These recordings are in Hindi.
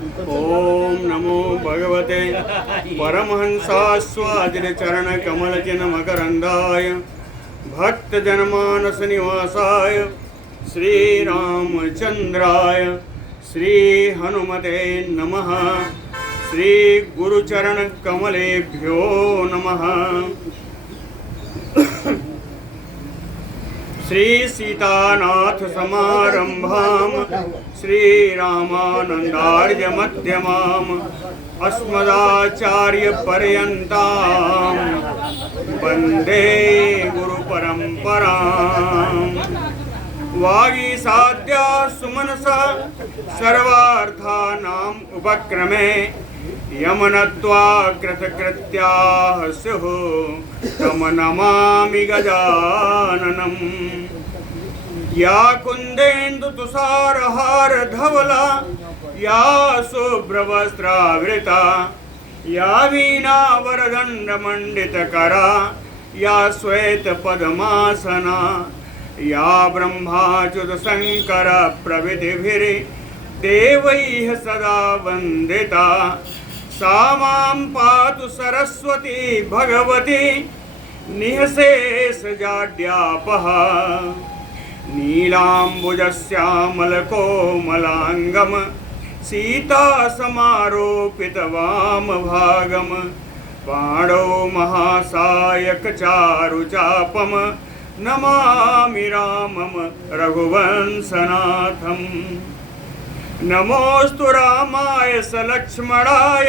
ओम नमो भगवते परमहंसास्वादित चरण कमल चिन्ह मकरंदाय भक्त जनमानस निवासाय श्री रामचंद्राय श्री हनुमते नमः। श्री गुरुचरण कमलेभ्यो नमः। श्री सीतानाथ समारंभाम श्री रामानंदार्य मध्यमाम अस्मदाचार्य पर्यंताम वंदे गुरु परंपराम। वागीसाद्या सुमनसा सर्वार्थानां उपक्रमे यमनत्वा कृतकृत्याः स्युः तं नमामि गजाननम्। या कुन्देन्दु तुषारहार धवला या शुभ्रवस्त्रावृता या वीणा वरदंड मंडितकरा या श्वेत पद्मासना या ब्रह्माच्युत शंकर प्रभृतिभिः देवैः सदा वंदिता सा मां पातु सरस्वती भगवती निःशेष जाड्यापः। नीलाम्बुजश्यामलकोमलाङ्गं सीता समारोपितवामभागं पाणौ महासायकचारुचापं नमामि रामं रघुवंशनाथम्। नमोस्तु रामाय सलक्ष्मणाय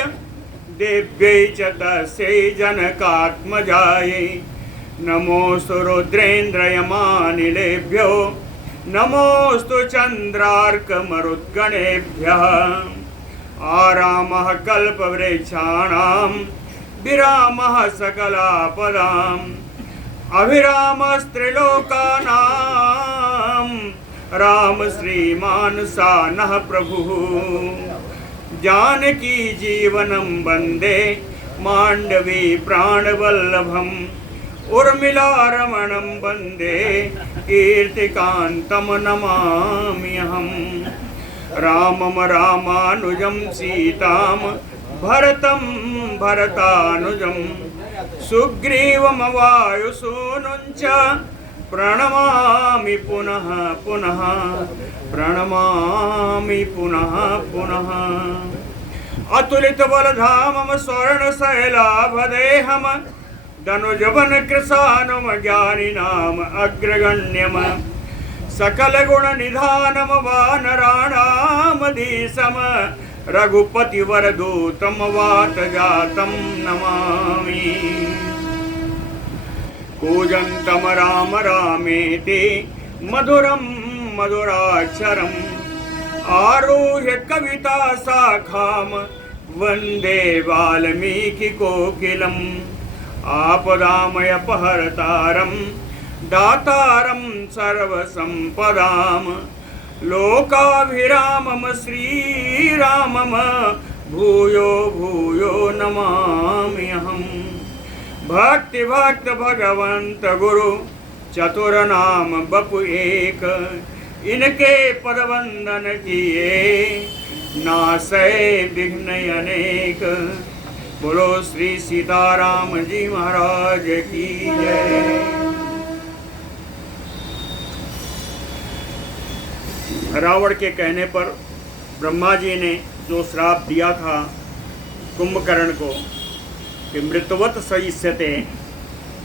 देव्यै च तस्यै जनकात्मजायै। नमोस्तु रुद्रेन्द्रयमानिलेभ्यो नमोस्तु चन्द्रार्कमरुद्गणेभ्यः। आरामः कल्पवृक्षाणां विरामः सकलापदाम् अभिरामस्त्रिलोकानां राम श्रीमान सानः प्रभुः। जानकी जीवनं वन्दे मांडवी प्राणवल्लभम् उर्मिलारमणं वन्दे कीर्तिकान्तं नमाम्यहम्। रामं रामानुजं सीतां भरतं भरतानुजं सुग्रीवं वायुसूनुं च प्रणमामि पुनः पुनः प्रणमामि पुनः पुनः। अतुलितबलधामं स्वर्णशैलाभदेहं धनुजवन कृशानुम ज्ञानिनाम अग्रगण्यम सकलगुणनिधानम वानराणामधीशम रघुपतिवरदूतं वातजातं नमामि। कूजन्तं राम रामेति मधुरं मधुराक्षरम् आरुह्य कविता शाखां वन्दे वाल्मीकिकोकिलम्। आपदामयपहर्तारं दातारं सर्वसम्पदां लोकाभिरामं श्रीरामं भूयो भूयो नमाम्यहम्। भक्ति भक्त भगवंत गुरु चतुर नाम बपु एक इनके पद वंदन किए नासै विघ्न अनेक। बोलो श्री सीताराम जी महाराज की जय। रावण के कहने पर ब्रह्मा जी ने जो श्राप दिया था कुंभकर्ण को कि मृतवत सयिष्यते,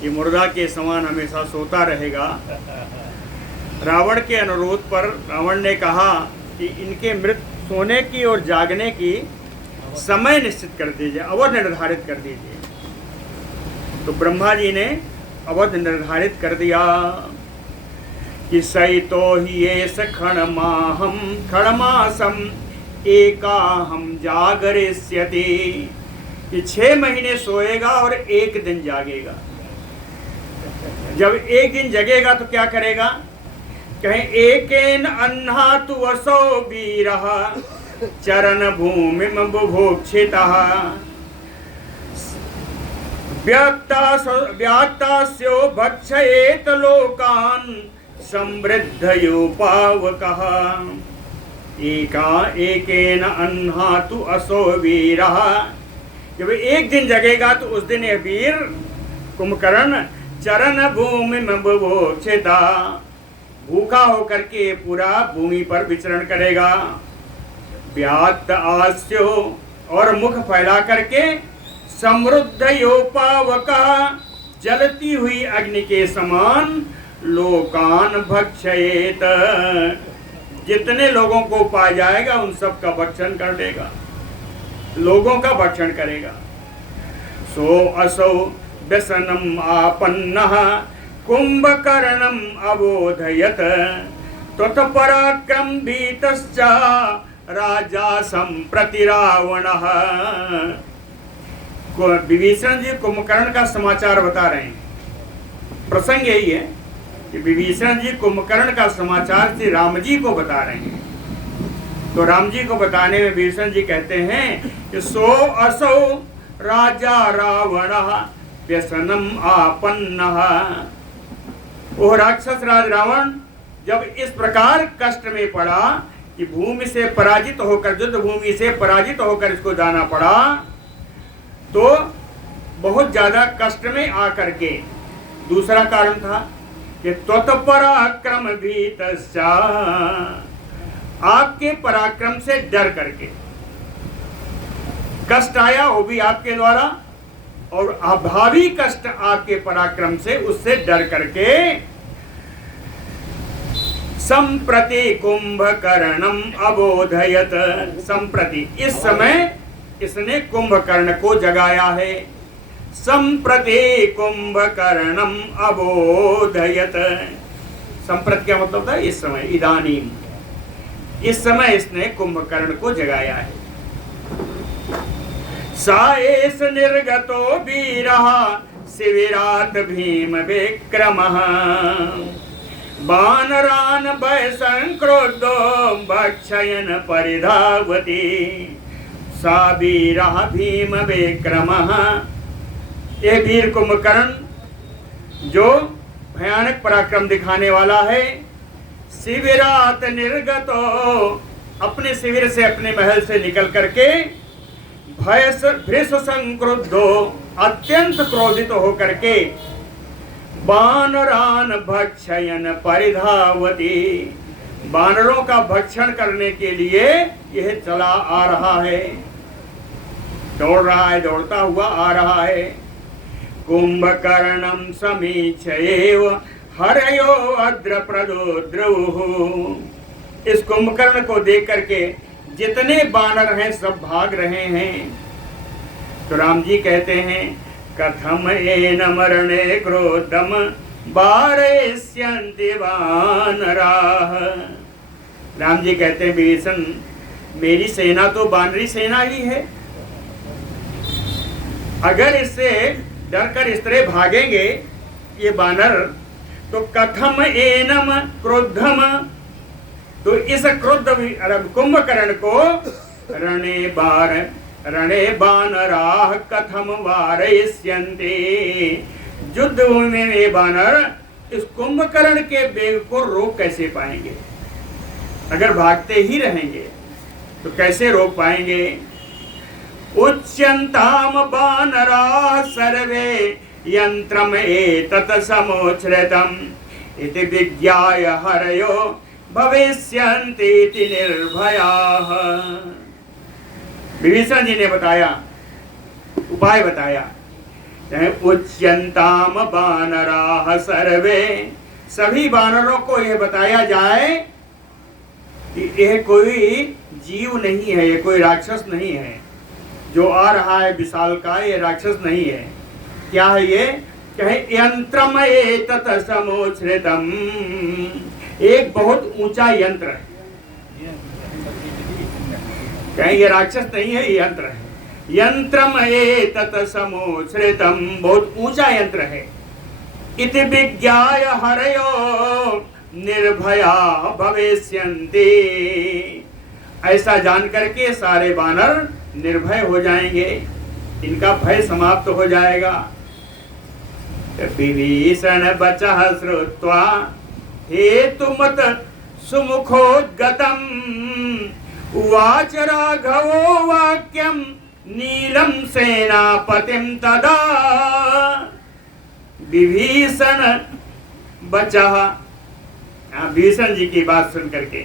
ये मुर्दा के समान हमेशा सोता रहेगा। रावण के अनुरोध पर रावण ने कहा कि इनके मृत सोने की और जागने की समय निश्चित कर दीजिए, अवध निर्धारित कर दीजिए। तो ब्रह्मा जी ने अवध निर्धारित कर दिया कि सैतो ही एष खणमासम एकाहम जागरिष्यति, कि 6 महीने सोएगा और 1 दिन जागेगा। जब 1 दिन जगेगा तो क्या करेगा? कहें एकेन अन्हा तु वसो वीरः चरण भूमिम बुभुक्षितः व्यात्तास्यो भक्षयेत लोकान् समृद्धयोपावकः। एका एकेन अन्हातु असो वीरः। जब एक दिन जगेगा तो उस दिन यह वीर कुंभकर्ण चरण भूमि में बुभुक्षिता, भूखा होकर के पूरा भूमि पर विचरण करेगा। व्यात्त आस्यो, और मुख फैला करके समृद्ध योपावका, जलती हुई अग्नि के समान लोकान भक्षयेत, जितने लोगों को पा जाएगा उन सब का भक्षण कर देगा, लोगों का भक्षण करेगा। सो असौ व्यसनम आपन्नः कुंभकर्णम अबोधयत, त्वत्पराक्रम भीतश्च राजा संप्रति रावणः। विभीषण जी कुंभकर्ण का समाचार बता रहे हैं। प्रसंग यही है कि विभीषण जी कुंभकर्ण का समाचार श्री राम जी को बता रहे हैं। तो राम जी को बताने में विभीषण जी कहते हैं कि सो असौ राजा रावणः व्यसनम आपन्नः। वो राक्षस राज रावण जब इस प्रकार कष्ट में पड़ा कि भूमि से पराजित होकर, युद्ध भूमि से पराजित होकर इसको जाना पड़ा, तो बहुत ज्यादा कष्ट में आकर के, दूसरा कारण था कि त्वत्पराक्रम भीतश्च, आपके पराक्रम से डर करके कष्ट आया, वो भी आपके द्वारा, और अभावी कष्ट आपके पराक्रम से, उससे डर करके संप्रति कुंभकर्णम अबोधयत। संप्रति, इस समय इसने कुंभकर्ण को जगाया है। संप्रति कुंभकर्णम अबोधयत, संप्रति क्या मतलब था? इस समय, इदानीम, इस समय इसने कुंभकर्ण को जगाया है। साएस निर्गतो वीरः शिविरात भीम विक्रमः, वानरान् भयसंक्रुद्धो भक्षयन् परिधावति, सा वीरः भीम विक्रमः। ये वीर कुंभकर्ण जो भयानक पराक्रम दिखाने वाला है, शिविरात निर्गतो, अपने शिविर से, अपने महल से निकल करके, भृश संक्रुद्धो, अत्यंत क्रोधित होकर के, वानरान भक्षयन परिधावति, वानरों का भक्षण करने के लिए यह चला आ रहा है, दौड़ रहा है, दौड़ता हुआ आ रहा है। कुंभकर्णम समीक्षयेव हरयो अद्र प्रदोद्रवुः, इस कुंभकर्ण को देख करके जितने वानर हैं सब भाग रहे हैं। तो राम जी कहते हैं कथम एनम रणे क्रोधम वारयिष्यन्ति वानराः। राम जी कहते हैं विभीषण, मेरी सेना तो वानरी सेना ही है, अगर इससे डर कर इस तरह भागेंगे ये वानर, तो कथम एनम क्रोधम, तो इस क्रुद्ध कुंभकर्ण को रणे वानराः कथम वारयिष्यन्ति, युद्ध भूमि में वानर इस कुंभकर्ण के वेग को रोक कैसे पाएंगे? अगर भागते ही रहेंगे तो कैसे रोक पाएंगे? उच्यन्ताम वानराः सर्वे यंत्रम एतत् समोच्छ्रितम् इति विज्ञाय हरयो भविष्यन्ति इति निर्भयाः। विभीषण जी ने बताया, उपाय बताया, उच्यन्ताम वानराः सर्वे, सभी वानरों को यह बताया जाए कि यह कोई जीव नहीं है, यह कोई राक्षस नहीं है, जो आ रहा है विशालकाय, ये राक्षस नहीं है। क्या है ये? कहे यंत्रम एतत् समोच्छ्रितम्, एक बहुत ऊंचा यंत्र है। कहें ये राक्षस नहीं है, ये यंत्र है। यंत्रम एतत् समोच्छ्रितम्, बहुत ऊंचा यंत्र है। इति विज्ञाय हरयो निर्भया भविष्यन्ति, ऐसा जान करके सारे वानर निर्भय हो जाएंगे, इनका भय समाप्त हो जाएगा। विभीषण बचः श्रुत्वा हेतुमत सुमुखोद्गतम् उवाच राघवो वाक्यं नीलं सेनापतिं तदा विभीषण बचा। भीषण जी की बात सुन करके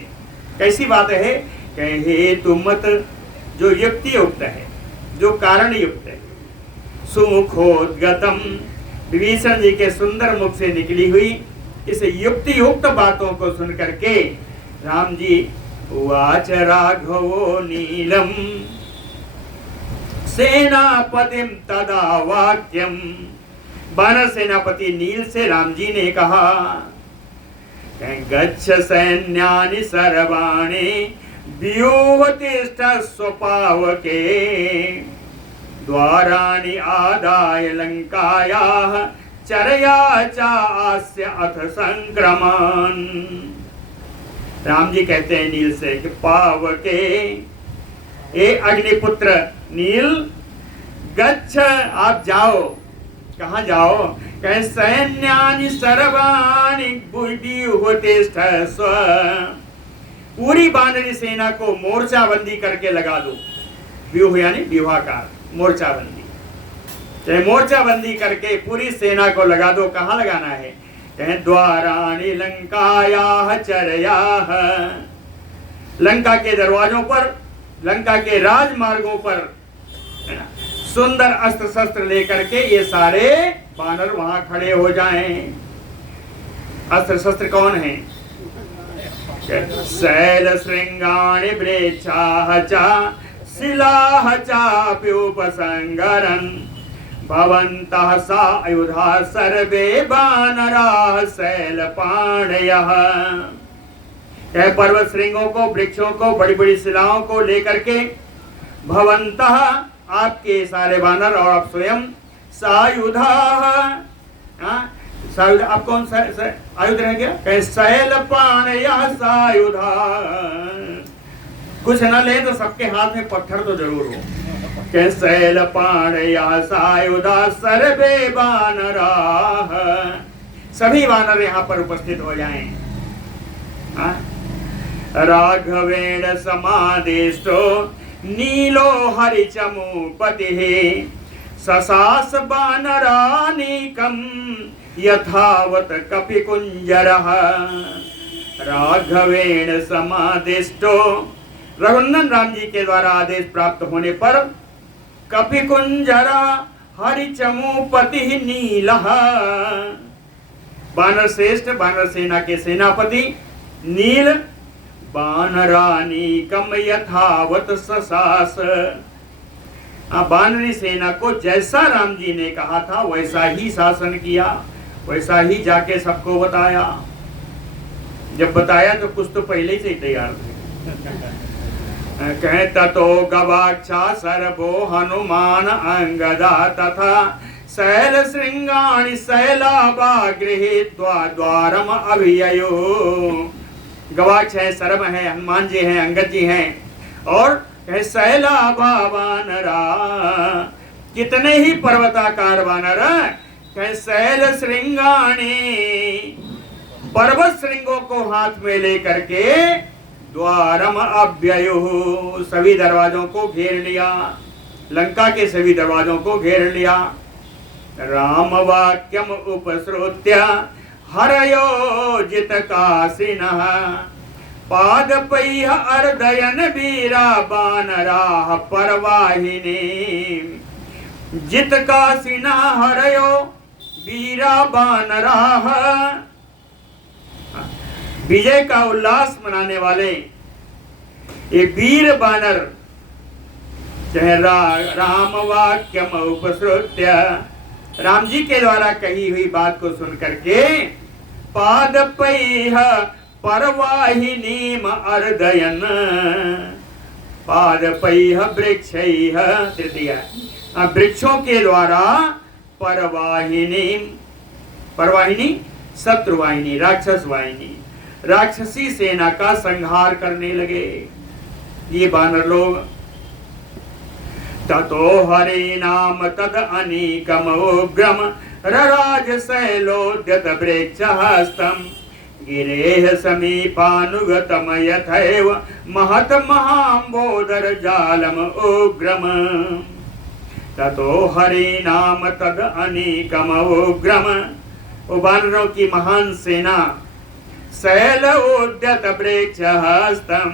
कैसी बात है, कहे तु मत जो युक्ति युक्त है, जो कारण युक्त है। सुमुखोद्गतम, विभीषण जी के सुंदर मुख से निकली हुई इस युक्ति युक्त बातों को सुन करके राम जी उवाच राघवो नीलम सेनापतिम तदा वाक्यम, वानर सेनापति नील से राम जी ने कहा, गच्छ सैन्यानि सर्वाणि व्यूहतिष्ठ स्वपावके द्वाराणि आदाय लंकायाः चरया चास्य अथ संक्रमण। राम जी कहते हैं नील से कि पावके, ए अग्निपुत्र नील, गच्छ आप जाओ। कहाँ जाओ? कहे सैन्यानि सर्वाणि व्यूहतिष्ठ स्व, पूरी वानरी सेना को मोर्चाबंदी करके लगा दो। व्यूह यानी व्यूहाकार, मोर्चाबंदी। चाहे मोर्चाबंदी करके पूरी सेना को लगा दो। कहाँ लगाना है? कहे द्वाराणि लंकायाः चरयाः, लंका के दरवाजों पर, लंका के राजमार्गों पर सुंदर अस्त्र शस्त्र लेकर के ये सारे वानर वहां खड़े हो जाएं। अस्त्र शस्त्र कौन है? शैल श्रृंगाणि वृक्षाः च शिलाः चाप्युपसंगरन् भवन्तः सायुधा सर्वे वानराः शैलपाणयः। कह पर्वत श्रृंगों को, वृक्षों को, बड़ी बड़ी शिलाओं को लेकर के भवन्तः आपके सारे वानर और आप स्वयं सायुधा, सायुधा आप कौन सा आयुध रह गया? कहे शैलपाणयः सायुधा, कुछ न ले तो सबके हाथ में पत्थर तो जरूर हो। कहे शैलपाणयः सायुधा सर्वे वानराः, सभी वानर यहाँ पर उपस्थित हो जाएं। राघवेण समादिष्टो नीलो हरिचमूपतिः ससास वानरानीकं यथावत कपिकुंजरः। राघवेण समादिष्टो, रघुनंदन राम जी के द्वारा आदेश प्राप्त होने पर कपिकुंजरा हरिचमूपतिः नीलः, वानर श्रेष्ठ, वानर सेना के सेनापति नील वानरानीकम यथावत ससास, वानरी सेना को जैसा राम जी ने कहा था वैसा ही शासन किया, वैसा ही जाके सबको बताया। जब बताया तो कुछ तो पहले से ही तैयार थे। कहे ततो गवाक्षा सर्वो हनुमान अंगदा तथा शैल श्रृंगाणि शैलाभा गृहीत्वा द्वारम अभिययो। गवाक्ष है, सर्व है, हनुमान जी हैं, अंगद जी हैं और शैलाभा वानरा, कितने ही पर्वताकार वानर, कहे शैल श्रृंगाणि, पर्वत श्रृंगों को हाथ में लेकर के द्वारम अव्ययो, सभी दरवाजों को घेर लिया, लंका के सभी दरवाजों को घेर लिया। राम वाक्यम उपश्रुत्य हरयो जितकासिनः पादपैः अर्दयन वीरा वानराः परवाहिनी। जितकासिनः हरयो वीरा वानराः, विजय का उल्लास मनाने वाले ये वीर वानर, चाहे राम वाक्यम उपश्रुत्य, राम जी के द्वारा कही हुई बात को सुन करके पादपैः परवाहिनीम अर्दयन, पादपैः वृक्षैः, तृतीया वृक्षों के द्वारा परवाहिनी, परवाहिनी शत्रुवाहिनी, राक्षस वाहिनी, राक्षसी सेना का संहार करने लगे ये वानर लोग। ततो हरे नाम तद अनीकम उग्रम रराज शैलोद्यत वृक्ष हस्तम गिरेह समीपानुगतम यथैव महत महाम्बोदर जालम उग्रम ततो हरि नाम तद अनेकम उग्रम। वो वानरों की महान सेना शैल उद्यत वृक्ष हस्तम,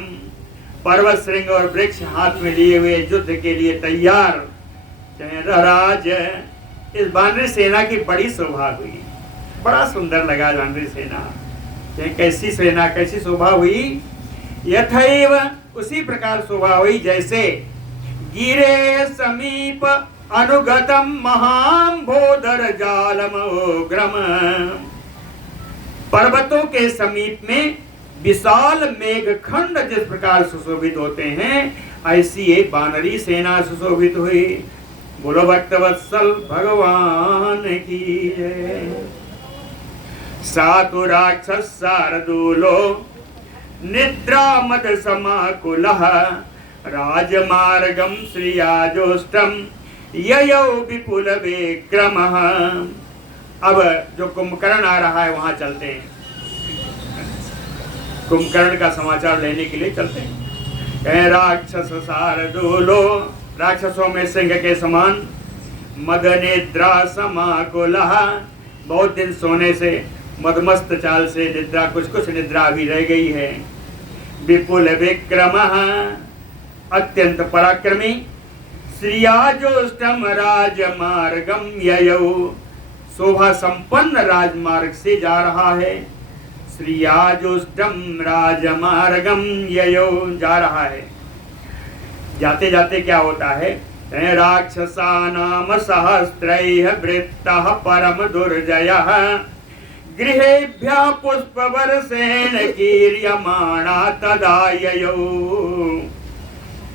पर्वत श्रृंग और वृक्ष हाथ में लिए हुए युद्ध के लिए तैयार। राज इस वानरी सेना की बड़ी शोभा हुई, बड़ा सुंदर लगा वानरी सेना। कैसी सेना, कैसी शोभा हुई। यथैव उसी प्रकार शोभा हुई जैसे गिरे समीप अनुगतम महाम्बोदर जालम उग्रम, पर्वतों के समीप में विशाल मेघखंड जिस प्रकार सुशोभित होते हैं, ऐसी एक वानरी सेना सुशोभित हुई। बोलो भक्तवत्सल भगवान की जय। सातु राक्षस शार्दूलो निद्रा मद समाकुलः राजमार्गम श्रियाजोष्टम ययौ विपुल विक्रमः। अब जो कुंभकर्ण आ रहा है वहां चलते हैं, कुंभकर्ण का समाचार लेने के लिए चलते हैं। राक्षस शार्दूलो, राक्षसों में सिंह के समान, मद निद्रा समाकुलः, बहुत दिन सोने से मदमस्त चाल से निद्रा, कुछ निद्रा भी रह गई है। विपुल विक्रमः, अत्यंत पराक्रमी, श्रियाजोष्टम राजमार्गम ययौ, शोभा संपन्न राजमार्ग से जा रहा है। श्रियाजोष्टम राजमार्गम ययौ, जा रहा है। जाते जाते क्या होता है, राक्षसानाम सहस्त्रैः वृत्तः परम दुर्जयः गृहेभ्यः पुष्पवर्षेण कीर्यमाणा तदा ययौ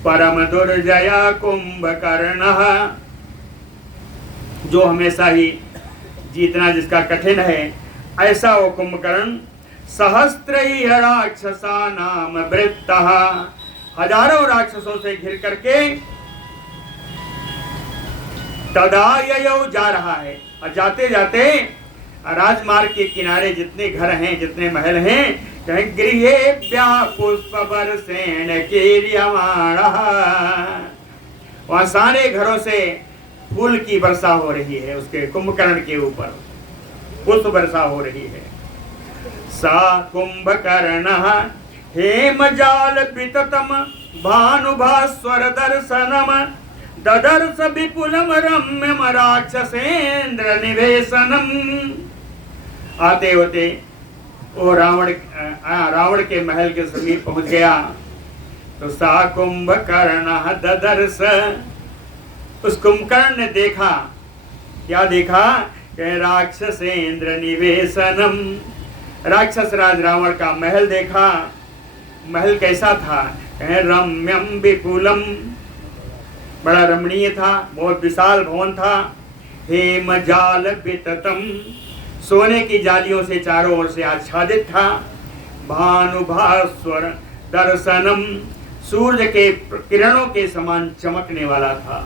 परम दुर्जया कुंभकर्णः। जो हमेशा ही जीतना जिसका कठिन है, ऐसा वो कुंभकर्ण सहस्त्रैः राक्षसानाम वृत्तः, हजारों राक्षसों से घिर करके तदा ययौ जा रहा है। और जाते जाते राजमार्ग के किनारे जितने घर हैं, जितने महल हैं, कहें गृहेभ्यः पुष्पवर्षेण कीर्यमाणः, वहां सारे घरों से फूल की वर्षा हो रही है, उसके कुंभकर्ण के ऊपर पुष्प वर्षा हो रही है। सा कुंभकर्णः हेमजाल विततम भानुभास्वर दर्शनम ददर्श विपुलम रम्यम राक्षसेन्द्र निवेशनम। आते होते वो रावण के महल के समीप पहुंच गया तो सा कुंभकर्णः ददर्श, उस कुंभकर्ण ने देखा, क्या देखा, राक्षसेन्द्र निवेशनम, राक्षस राज रावण का महल देखा। महल कैसा था, रम्यम विपुलम, बड़ा रमणीय था, बहुत विशाल भवन था। हेमजाल विततम, सोने की जालियों से चारों ओर से आच्छादित था। भानुभास्वर दर्शनम, सूर्य के किरणों के समान चमकने वाला था,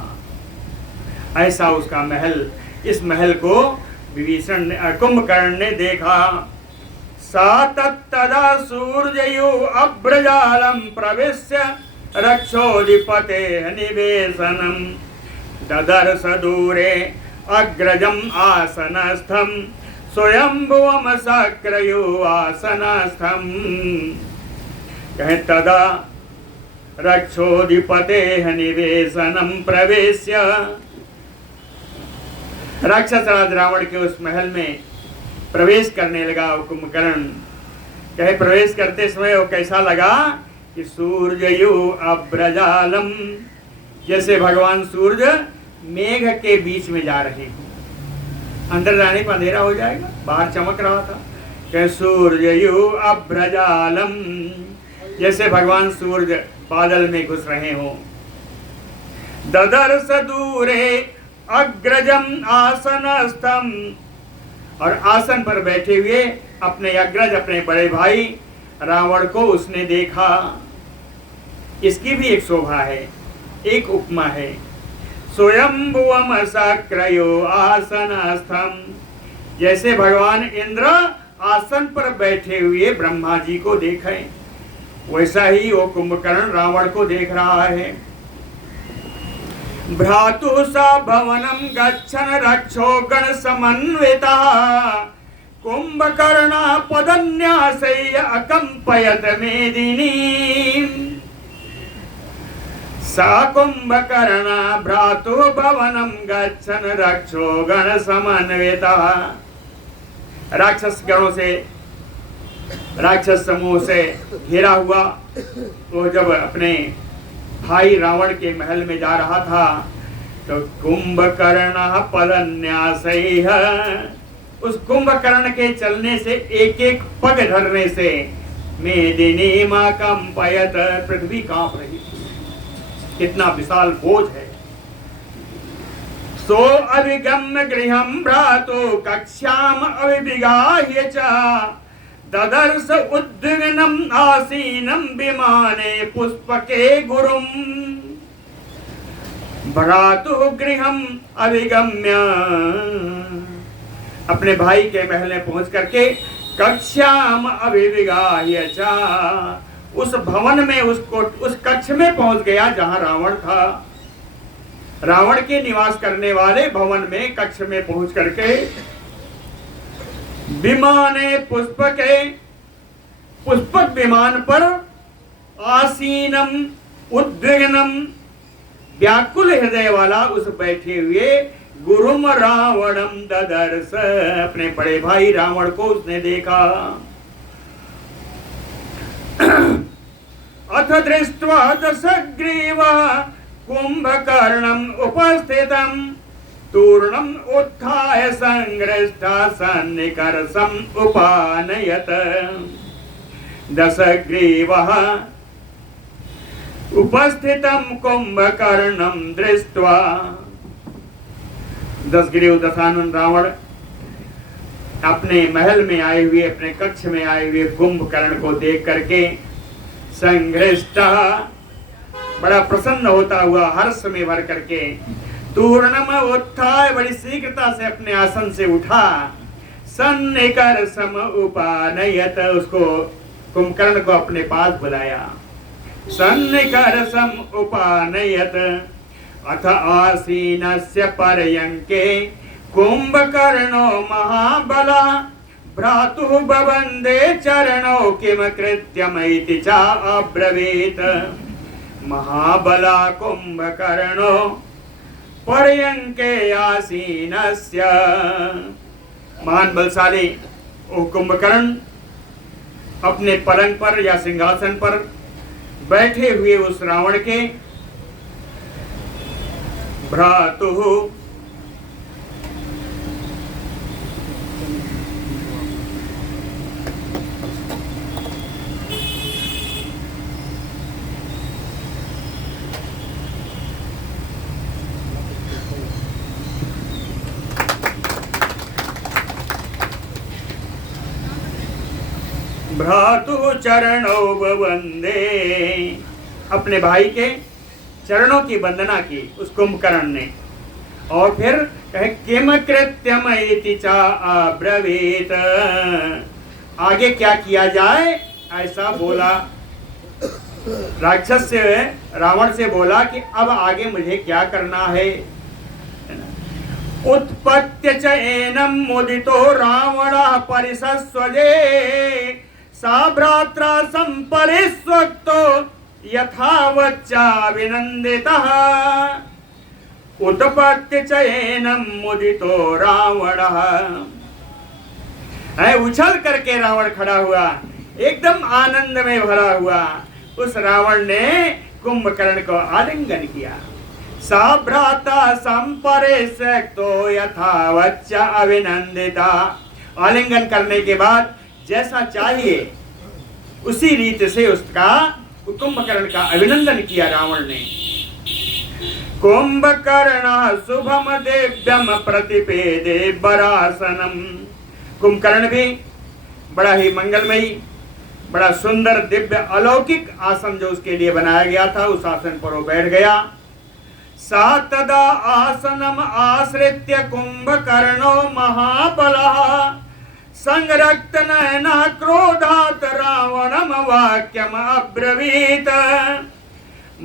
ऐसा उसका महल। इस महल को विभीषण कुंभकर्ण ने देखा। सा तदा सूर्ययो अभ्रजालम प्रविश्य रक्षोधिपते निवेशनम ददर्श दूरे अग्रजम आसनस्थम स्वयंभुवम सक्रियो आसनस्थम। कहे तदा रक्षोधिपते निवेशनम प्रवेश्य, राक्षस राज रावण के उस महल में प्रवेश करने लगा वो कुंभकर्ण। कहे प्रवेश करते समय वो कैसा लगा कि सूर्ययो अब्रजालम, जैसे भगवान सूर्य मेघ के बीच में जा रहे हैं। अंदर जाने पर अंधेरा हो जाएगा, बाहर चमक रहा था। कहे सूर्ययो अब्रजालम, जैसे भगवान सूर्य बादल में घुस रहे हो। ददर्श दूरे अग्रजम आसनस्थम, और आसन पर बैठे हुए अपने अग्रज, अपने बड़े भाई रावण को उसने देखा। इसकी भी एक शोभा है, एक उपमा है। स्वयंभुवम सक्रियो आसनस्थम, जैसे भगवान इंद्र आसन पर बैठे हुए ब्रह्मा जी को देखें, वैसा ही वो कुंभकर्ण रावण को देख रहा है। भ्रातु सा भवनम गच्छन रक्षो गण समन्वितः कुंभकर्ण पदन्यासैः अकंपयत मेदिनी। सा कुंभकर्ण भ्रातु भवनम गच्छन रक्षो गण समन्वितः। राक्षस गणों से, राक्षस समूह से घिरा हुआ वो जब अपने भाई रावण के महल में जा रहा था तो कुंभकर्ण पदन्यासैः, उस कुंभकर्ण के चलने से, एक एक पग धरने से मेदिनी मां कंपयत, पृथ्वी कांप रही थी। कितना विशाल बोझ है। सो अभिगम्य गृहं भ्रातु कक्ष्याम अभिविगाह्य च ददर्श उद्विग्नम आसीनम विमाने पुष्पके गुरुम। भ्रातु गृहं अभिगम्य, अपने भाई के महल में पहुंच करके कक्ष्याम अभिविगाह्य च, उस भवन में, उसको उस कक्ष में पहुंच गया जहां रावण था। रावण के निवास करने वाले भवन में, कक्ष में पहुंच करके विमाने पुष्पके, पुष्पक विमान पर आसीनम उद्विग्नम, व्याकुल हृदय वाला उस बैठे हुए गुरुम रावणम ददर्श, अपने बड़े भाई रावण को उसने देखा। अथ दृष्ट्वा दशग्रीवः कुंभकर्णम उपस्थितम तूर्णम उत्थाय संग्रष्टा सन्निकर्षम उपानयत। दशग्रीवः उपस्थितम कुंभकर्णम दृष्ट्वा, दशग्रीव दशानन रावण अपने महल में आए हुए, अपने कक्ष में आए हुए कुंभकर्ण को देख करके संग्रष्टा, बड़ा प्रसन्न होता हुआ, हर्ष में भर करके, तूर्णम उत्थाय, बड़ी शीघ्रता से अपने आसन से उठा, सन्निकर्षम उपानयत, उसको कुंभकर्ण को अपने पास बुलाया। सन्निकर्षम उपानयत अथ आसीनस्य पर्यंके कुंभकर्णो महाबला भ्रातुः बवन्दे चरणौ किम कृत्यमैति च अब्रवीत। महाबला कुंभकर्णो पर्यंके आसीनस्य, महान बलशाली वो कुंभकर्ण अपने पलंग पर या सिंहासन पर बैठे हुए उस रावण के भ्रातुः, भ्रातु चरणौ वंदे, अपने भाई के चरणों की वंदना की उस कुंभकर्ण ने, और फिर कहे किम कृत्यम इति च अब्रवीत, आगे क्या किया जाए ऐसा बोला। राक्षस से, रावण से बोला कि अब आगे मुझे क्या करना है। उत्पत्य च एनम मुदितो रावणः परिसस्वजे सा भ्रात्रा संपरिस्वक्तो यथावच्चाभिनन्दितः। उत्पत्य च एनम मुदितो रावणः, उछल करके रावण खड़ा हुआ, एकदम आनंद में भरा हुआ। उस रावण ने कुंभकर्ण को आलिंगन किया। सा भ्राता संपरिस्वक्तो यथावच्च अभिनंदिता, आलिंगन करने के बाद जैसा चाहिए उसी रीति से उसका, कुंभकर्ण का अभिनंदन किया रावण ने। कुंभकर्ण शुभम दिव्यम प्रतिपेदे बरासनम, कुंभकर्ण भी बड़ा ही मंगलमयी, बड़ा सुंदर दिव्य अलौकिक आसन जो उसके लिए बनाया गया था, उस आसन पर वो बैठ गया। सा तदा आसनम आश्रित्य कुंभकर्णो महाबलः संरक्त नयनः क्रोधात् रावणम वाक्यम अब्रवीत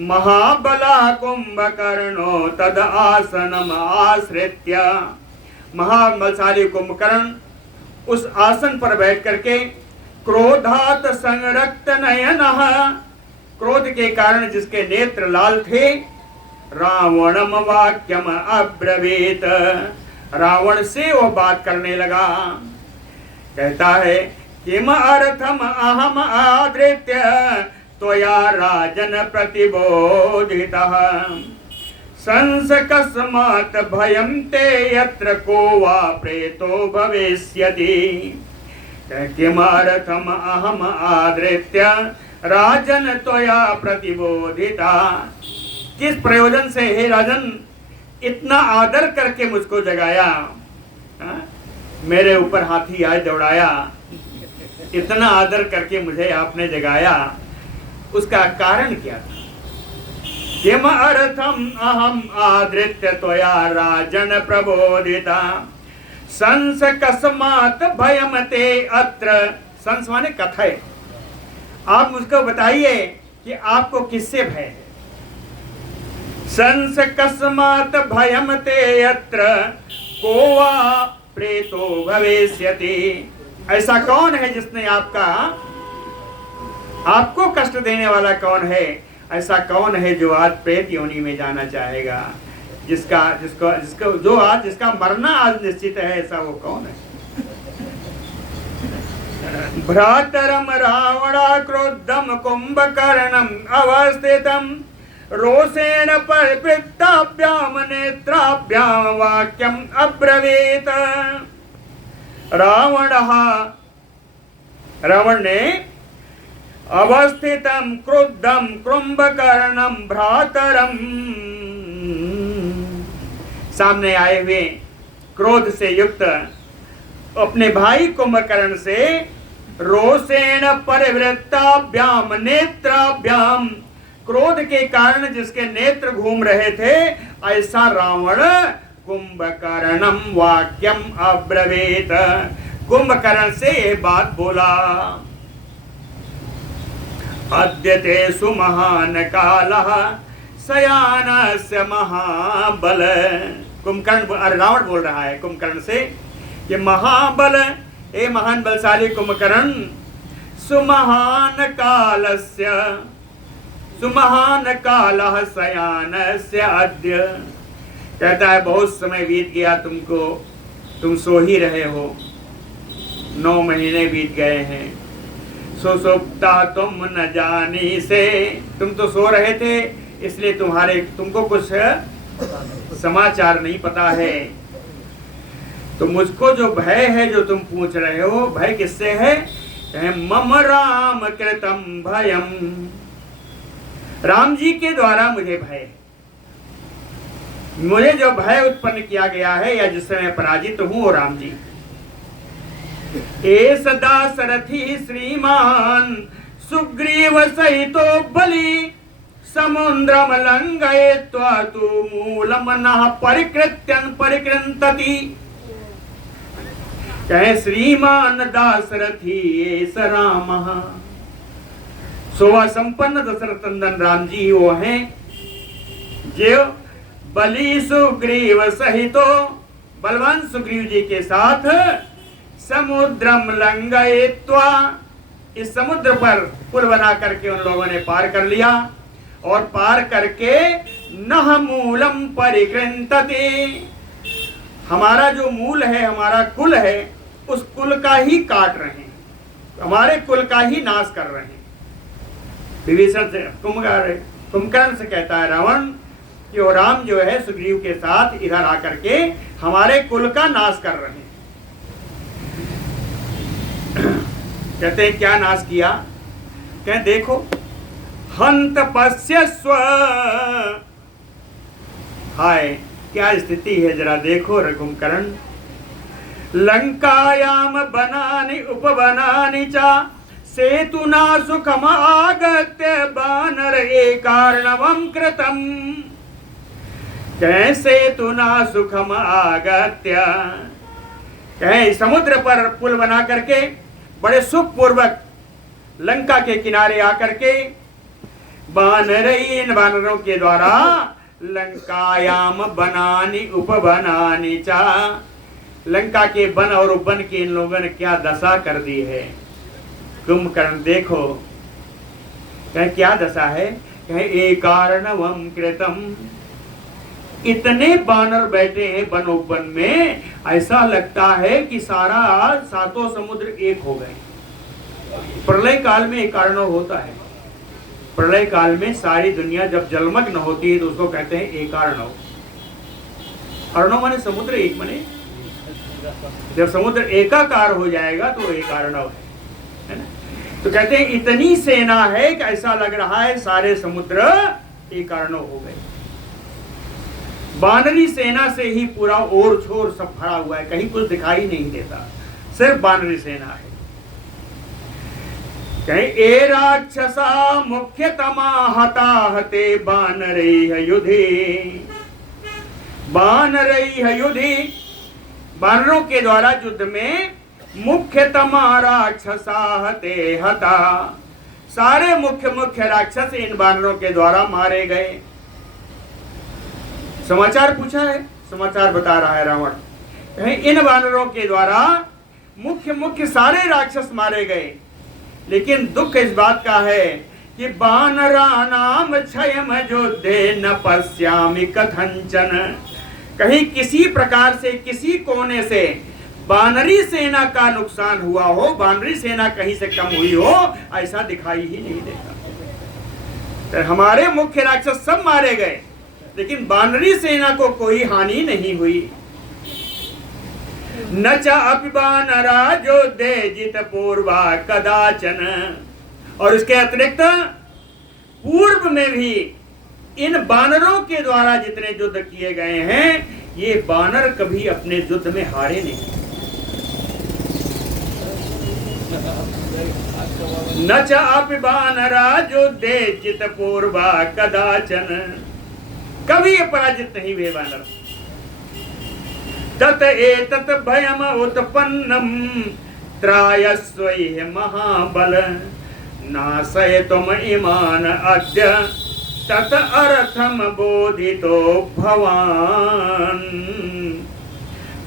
महाबला कुंभकर्णो तद आसनम आश्रित्य। महाबलशाली कुंभकर्ण उस आसन पर बैठ करके क्रोधात संरक्त नयनः, क्रोध के कारण जिसके नेत्र लाल थे, रावणम वाक्यम अब्रवीत, रावण से वो बात करने लगा। कहता है किम अर्थम अहम आदृत्य त्वया राजन प्रतिबोधितः संसकस्मात् भयं ते यत्र को वा प्रेतो भविष्यति। किमर्थम अहम आदृत्य राजन त्वया प्रतिबोधिता। किस प्रयोजन से हे राजन इतना आदर करके मुझको जगाया, मेरे ऊपर हाथी आज दौड़ाया, इतना आदर करके मुझे आपने जगाया, उसका कारण क्या था? किम अर्थम अहम आदृत्य त्वया राजन प्रबोधिता संस कस्मात् भयमते अत्र। संस माने कथय, आप मुझको बताइए कि आपको किससे भय है। संस कस्मात् भयमते अत्र को वा प्रेतो भविष्यति। ऐसा कौन है जिसने आपको कष्ट देने वाला कौन है? ऐसा कौन है जो आज प्रेत योनि में जाना चाहेगा? जिसका मरना आज निश्चित है, ऐसा वो कौन है? भ्रातरम रावणा क्रोधम कुंभकर्णम अवस्थितम रोषेण परिवृत्ताभ्याम नेत्राभ्याम वाक्यम अब्रवीत। रावण ने अवस्थितम क्रुद्धम कुंभकर्णम भ्रातरम, सामने आए हुए क्रोध से युक्त अपने भाई कुंभकर्ण से रोषेण परिवृत्ताभ्याम नेत्राभ्याम, क्रोध के कारण जिसके नेत्र घूम रहे थे, ऐसा रावण कुंभकर्णम वाक्यम अब्रवीत, कुंभकर्ण से यह बात बोला। अद्यते सुमहान कालः शयानस्य महाबल। कुंभकर्ण, रावण बोल रहा है कुंभकर्ण से कि महाबल, ए महान बलशाली कुंभकर्ण, सुमहान कालः शयानस्य अद्य। कहता है बहुत समय बीत गया तुमको, तुम सो ही रहे हो, 9 महीने बीत गए हैं। सुसुप्ता तुम न जानी से, तुम तो सो रहे थे इसलिए तुमको कुछ समाचार नहीं पता है। तो मुझको जो भय है जो तुम पूछ रहे हो, भय किससे है? मम राम कृतम भयम, राम जी के द्वारा मुझे भय, मुझे जो भय उत्पन्न किया गया है या जिससे मैं पराजित हूं वो राम जी। एष दाशरथी श्रीमान सुग्रीव सहितो बलि समुद्रम लंघयित्वा तु मूलम नः परिकृन्तति। कहे श्रीमान दाशरथी एष रामः, सोवा संपन्न दशरथ नंदन राम जी वो हैं जो बलि सुग्रीव सहितो, बलवान सुग्रीव जी के साथ समुद्रम लंघयित्वा, इस समुद्र पर पुल बना करके उन लोगों ने पार कर लिया, और पार करके नह मूलम परिकृन्तते, हमारा जो मूल है, हमारा कुल है, उस कुल का ही काट रहे हैं, हमारे कुल का ही नाश कर रहे हैं। विभीषण से कुंभकर्ण से कहता है रावण कि वो राम जो है सुग्रीव के साथ इधर आकर के हमारे कुल का नाश कर रहे हैं। कहते हैं क्या नाश किया? कहते देखो, हंत पश्यस्व, हाय क्या स्थिति है जरा देखो कुंभकर्ण। लंकायाम बनानि उपवनानि च सेतुना सुखम आगत्य बानर एकार्णवं कृतम। कैसे तुना सुखम आगत्य, कहें समुद्र पर पुल बना करके बड़े सुख पूर्वक लंका के किनारे आकर के इन वानरों के द्वारा लंकायाम बनानी उपबनानी चा, लंका के वन और उपवन की इन लोगों ने क्या दशा कर दी है। कुंभकर्ण देखो कहे क्या दशा है, कहे एकार्णवम कृतम, इतने बानर बैठे हैं वन उपवन में, ऐसा लगता है कि सारा सातों समुद्र एक हो गए। प्रलय काल में एक कारण होता है, प्रलय काल में सारी दुनिया जब जलमग्न होती है तो उसको कहते हैं एक कारण। अर्णव माने समुद्र एक माने, जब समुद्र एकाकार हो जाएगा तो एक कारण है ना। तो कहते हैं इतनी सेना है कि ऐसा लग रहा है सारे समुद्र एक कारण हो गए। बानरी सेना से ही पूरा ओर छोर सब भरा हुआ है, कहीं कुछ दिखाई नहीं देता, सिर्फ बानरी सेना है। कहीं ए राक्षसा मुख्यतमा हताहते बानरैः युधि, बानरैः युधि, बानरों के द्वारा युद्ध में मुख्यतमा राक्षसा हते हता, सारे मुख्य राक्षस इन बानरों के द्वारा मारे गए। समाचार पूछा है, समाचार बता रहा है रावण, कहीं इन वानरों के द्वारा मुख्य सारे राक्षस मारे गए। लेकिन दुख इस बात का है कि बानरानाम क्षयम युद्धे न पश्यामि कथंचन, कहीं किसी प्रकार से किसी कोने से बानरी सेना का नुकसान हुआ हो, बानरी सेना कहीं से कम हुई हो, ऐसा दिखाई ही नहीं देता। तो हमारे मुख्य राक्षस सब मारे गए लेकिन बानरी सेना को कोई हानि नहीं हुई। न च अपि बानरा योद्धे जित पूर्वा कदाचन, और इसके अतिरिक्त पूर्व में भी इन बानरों के द्वारा जितने युद्ध किए गए हैं, ये बानर कभी अपने युद्ध में हारे नहीं। न च अपि बानरा योद्धे जित पूर्वा कदाचन, कभी ये पराजित नहीं हुए बानर। तत एतत् भयम उत्पन्नम त्रायस्वैः महाबल, नाशयितुम इमान अद्य तत अर्थम बोधितो भवान।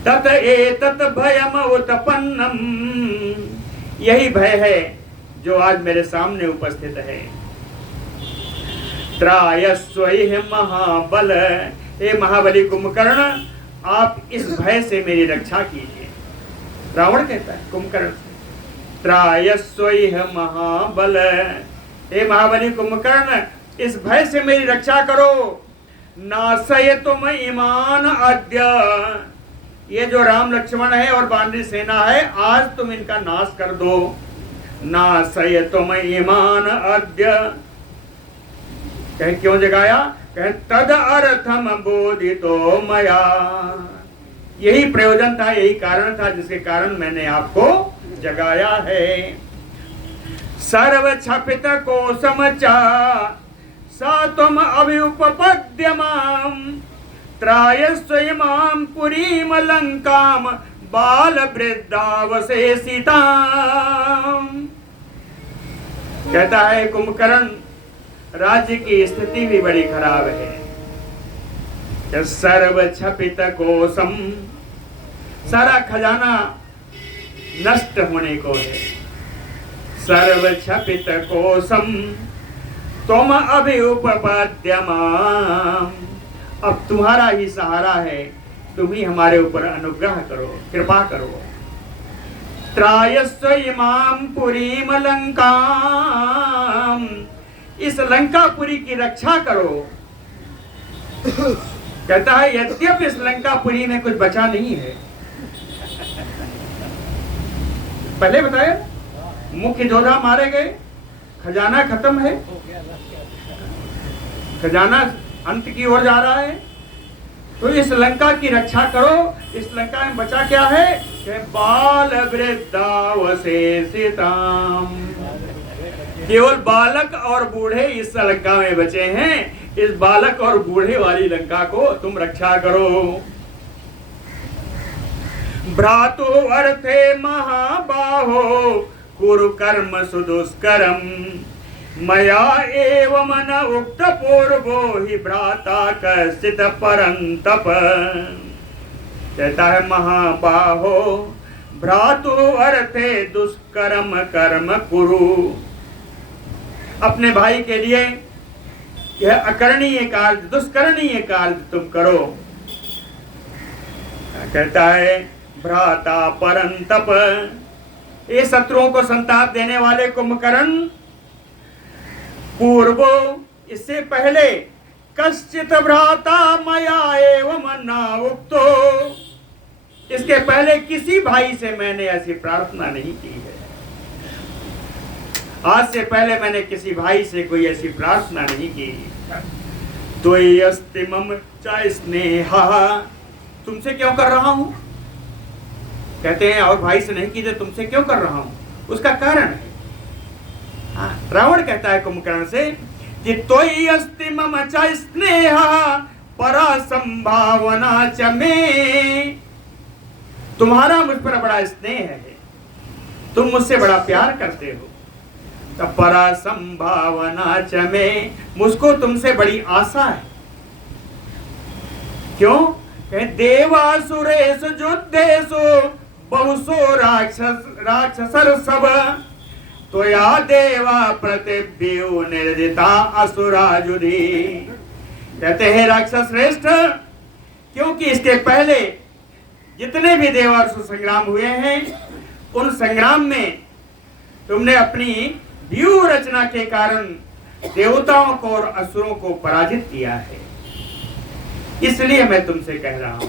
तत एतत् भयम उत्पन्नम, यही भय है जो आज मेरे सामने उपस्थित है। त्रायस्वैः महाबल, हे महाबली कुंभकर्ण, आप इस भय से मेरी रक्षा कीजिए। रावण कहता है कुंभकर्ण से, त्रायस्वैः महाबल, हे महाबली कुंभकर्ण, इस भय से मेरी रक्षा करो। नाशयितुम इमान अद्य, ये जो राम लक्ष्मण है और बानरी सेना है, आज तुम इनका नाश कर दो। नाशयितुम इमान अद्य, कहे क्यों जगाया, कहे तद अर्थम बोधितो मया, यही प्रयोजन था, यही कारण था जिसके कारण मैंने आपको जगाया है। सर्व छपित को समचा सा तुम अभ्युपपद्यमाम, त्रायस्वयमाम पुरीम लंकाम बाल वृद्धावशेषिताम। कहता है कुंभकर्ण, राज्य की स्थिति भी बड़ी खराब है। सर्व छपित कोशम, सारा खजाना नष्ट होने को है। सर्व छपित कोशम तुम अभ्युपपद्यमाम, अब तुम्हारा ही सहारा है, तुम ही हमारे ऊपर अनुग्रह करो, कृपा करो। त्रायस्वयमाम पुरीम लंकाम, इस लंकापुरी की रक्षा करो। कहता है यद्यपि इस लंकापुरी में कुछ बचा नहीं है। पहले बताया मुख्य योद्धा मारे गए, खजाना खत्म है, खजाना अंत की ओर जा रहा है, तो इस लंका की रक्षा करो। इस लंका में बचा क्या है, बाल वृद्धावशेषिताम, केवल बालक और बूढ़े इस लंका में बचे हैं। इस बालक और बूढ़े वाली लंका को तुम रक्षा करो। भ्रातु अर्थे महाबाहो कुरु कर्म सुदुष्करम मया एवं न उक्त पूर्वो ही भ्राता कश्चित परंतप। कहता है महाबाहो भ्रातु अर्थे दुष्कर्म कर्म कुरु, अपने भाई के लिए यह अकरणीय कार्य दुष्करणीय कार्य तुम करो। कहता है भ्राता परंतप, ये शत्रुओं को संताप देने वाले कुंभकर्ण पूर्वो इससे पहले कश्चित भ्राता मया एवं न उक्तो, इसके पहले किसी भाई से मैंने ऐसी प्रार्थना नहीं की है। आज से पहले मैंने किसी भाई से कोई ऐसी प्रार्थना नहीं की। तो अस्ति मम च स्नेहा, तुमसे क्यों कर रहा हूं? कहते हैं और भाई से नहीं की तो तुमसे क्यों कर रहा हूं? उसका कारण है। रावण कहता है कुंभकर्ण से कि तोयि अस्ति मम च स्नेहा परा संभावना च मे, तुम्हारा मुझ पर बड़ा स्नेह है, तुम मुझसे बड़ा प्यार करते हो। तब परा संभावना च मे, मुझको तुमसे बड़ी आशा है। क्यों? देवासुरेषु युद्धेषु बहुसो राक्षसर सब त्वया देवा प्रतिभ्यो निर्जिता असुरा युधि। कहते हैं राक्षस श्रेष्ठ, क्योंकि इसके पहले जितने भी देवासुर संग्राम हुए हैं उन संग्राम में तुमने अपनी व्यूह रचना के कारण देवताओं को और असुरों को पराजित किया है, इसलिए मैं तुमसे कह रहा हूं।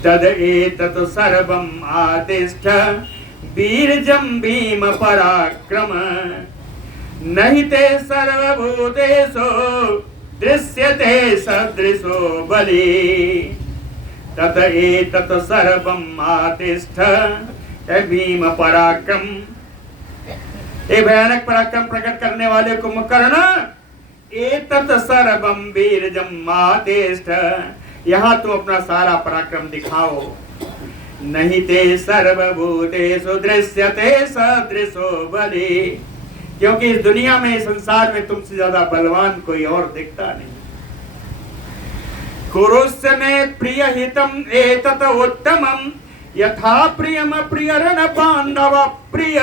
तद एतत् सर्वम आतिष्ठ वीरजम भीम पराक्रम नहि ते सर्वभूतेषु दृश्यते सदृशो बलि। तत एतत् सर्वम आतिष्ठ भीम पराक्रम, ये भयानक पराक्रम प्रकट करने वाले कुंभकर्ण, एतत् सर्वम वीरजम आतिष्ठ, यहाँ तुम अपना सारा पराक्रम दिखाओ। नहीं ते सर्वभूतेषु दृश्यते सदृशो बलि, क्योंकि इस दुनिया में इस संसार में तुमसे ज्यादा बलवान कोई और दिखता नहीं। कुरुस्य में प्रिय हितम एतत् उत्तमम यथा प्रियम प्रियरण पांडव प्रिय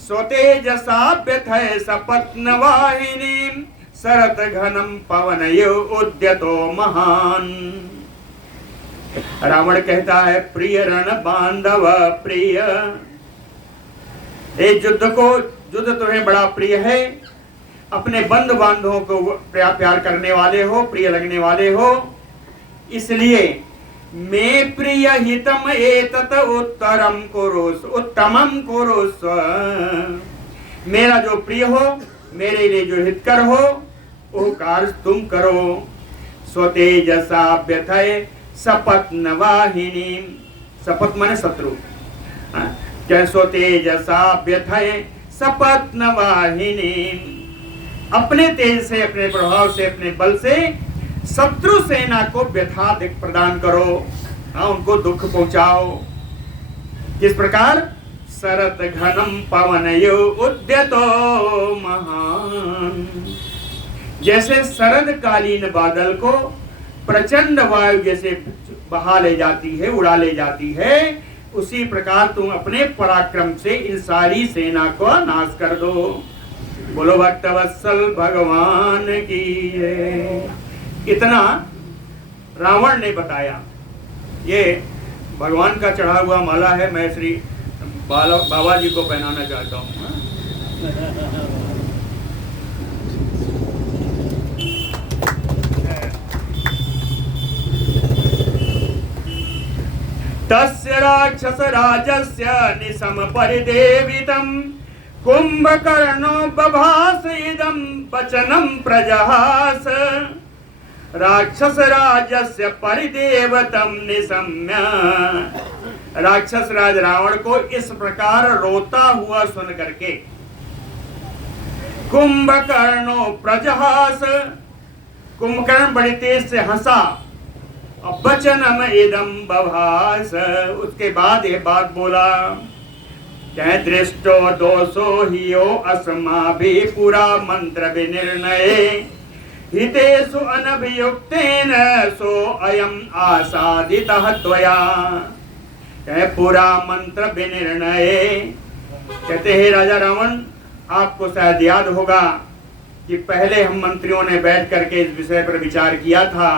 स्वतेजसा व्यथय सपत्न वाहिनी शरत घनम पवनयो उद्यतो महान। रावण कहता है प्रिय रण बांधव प्रिय, युद्ध तुम्हें बड़ा प्रिय है, अपने बंधु बांधवों को प्यार करने वाले हो, प्रिय लगने वाले हो, इसलिए मैं प्रिय हितम एतत् उत्तरम कुरुष उत्तमम कुरुष, मेरा जो प्रिय हो, मेरे लिए जो हितकर हो वो कार्य तुम करो। स्वतेजसा व्यथय सपत्न वाहिनी, सपत माने शत्रु, क्या स्वतेजसा व्यथय सपत्न वाहिनी, अपने तेज से, अपने प्रभाव से, अपने बल से शत्रु सेना को व्यथा प्रदान करो, उनको दुख पहुंचाओ। किस प्रकार? शरत घनम पवनयो उद्यतो महान, जैसे शरद कालीन बादल को प्रचंड वायु जैसे बहा ले जाती है, उड़ा ले जाती है, उसी प्रकार तुम अपने पराक्रम से इन सारी सेना को नाश कर दो। बोलो भक्तवत्सल भगवान की है। इतना रावण ने बताया। ये भगवान का चढ़ा हुआ माला है, मैं श्री बाबा जी को पहनाना चाहता हूँ। तस्य राक्षस राजस्य निशम परिदेवितम् कुंभकर्णो बभास इदं वचनं प्रजहास। राक्षस राजस्य परिदेवतम निशम्य, राक्षस राज रावण को इस प्रकार रोता हुआ सुन करके कुंभकर्णो प्रजहास, कुंभकर्ण बड़ी तेज से हंसा। वचनम इदम बभास। उसके बाद ये बात बोला, कह दृष्टो दोषो हियो अस्माभि पुरा मंत्र विनिर्णय हितेषु अनभियुक्तेन सो अयम आसादितः त्वया। कह पुरा मंत्र विनिर्णय, कहते हैं राजा रावण, आपको शायद याद होगा कि पहले हम मंत्रियों ने बैठ करके इस विषय पर विचार किया था,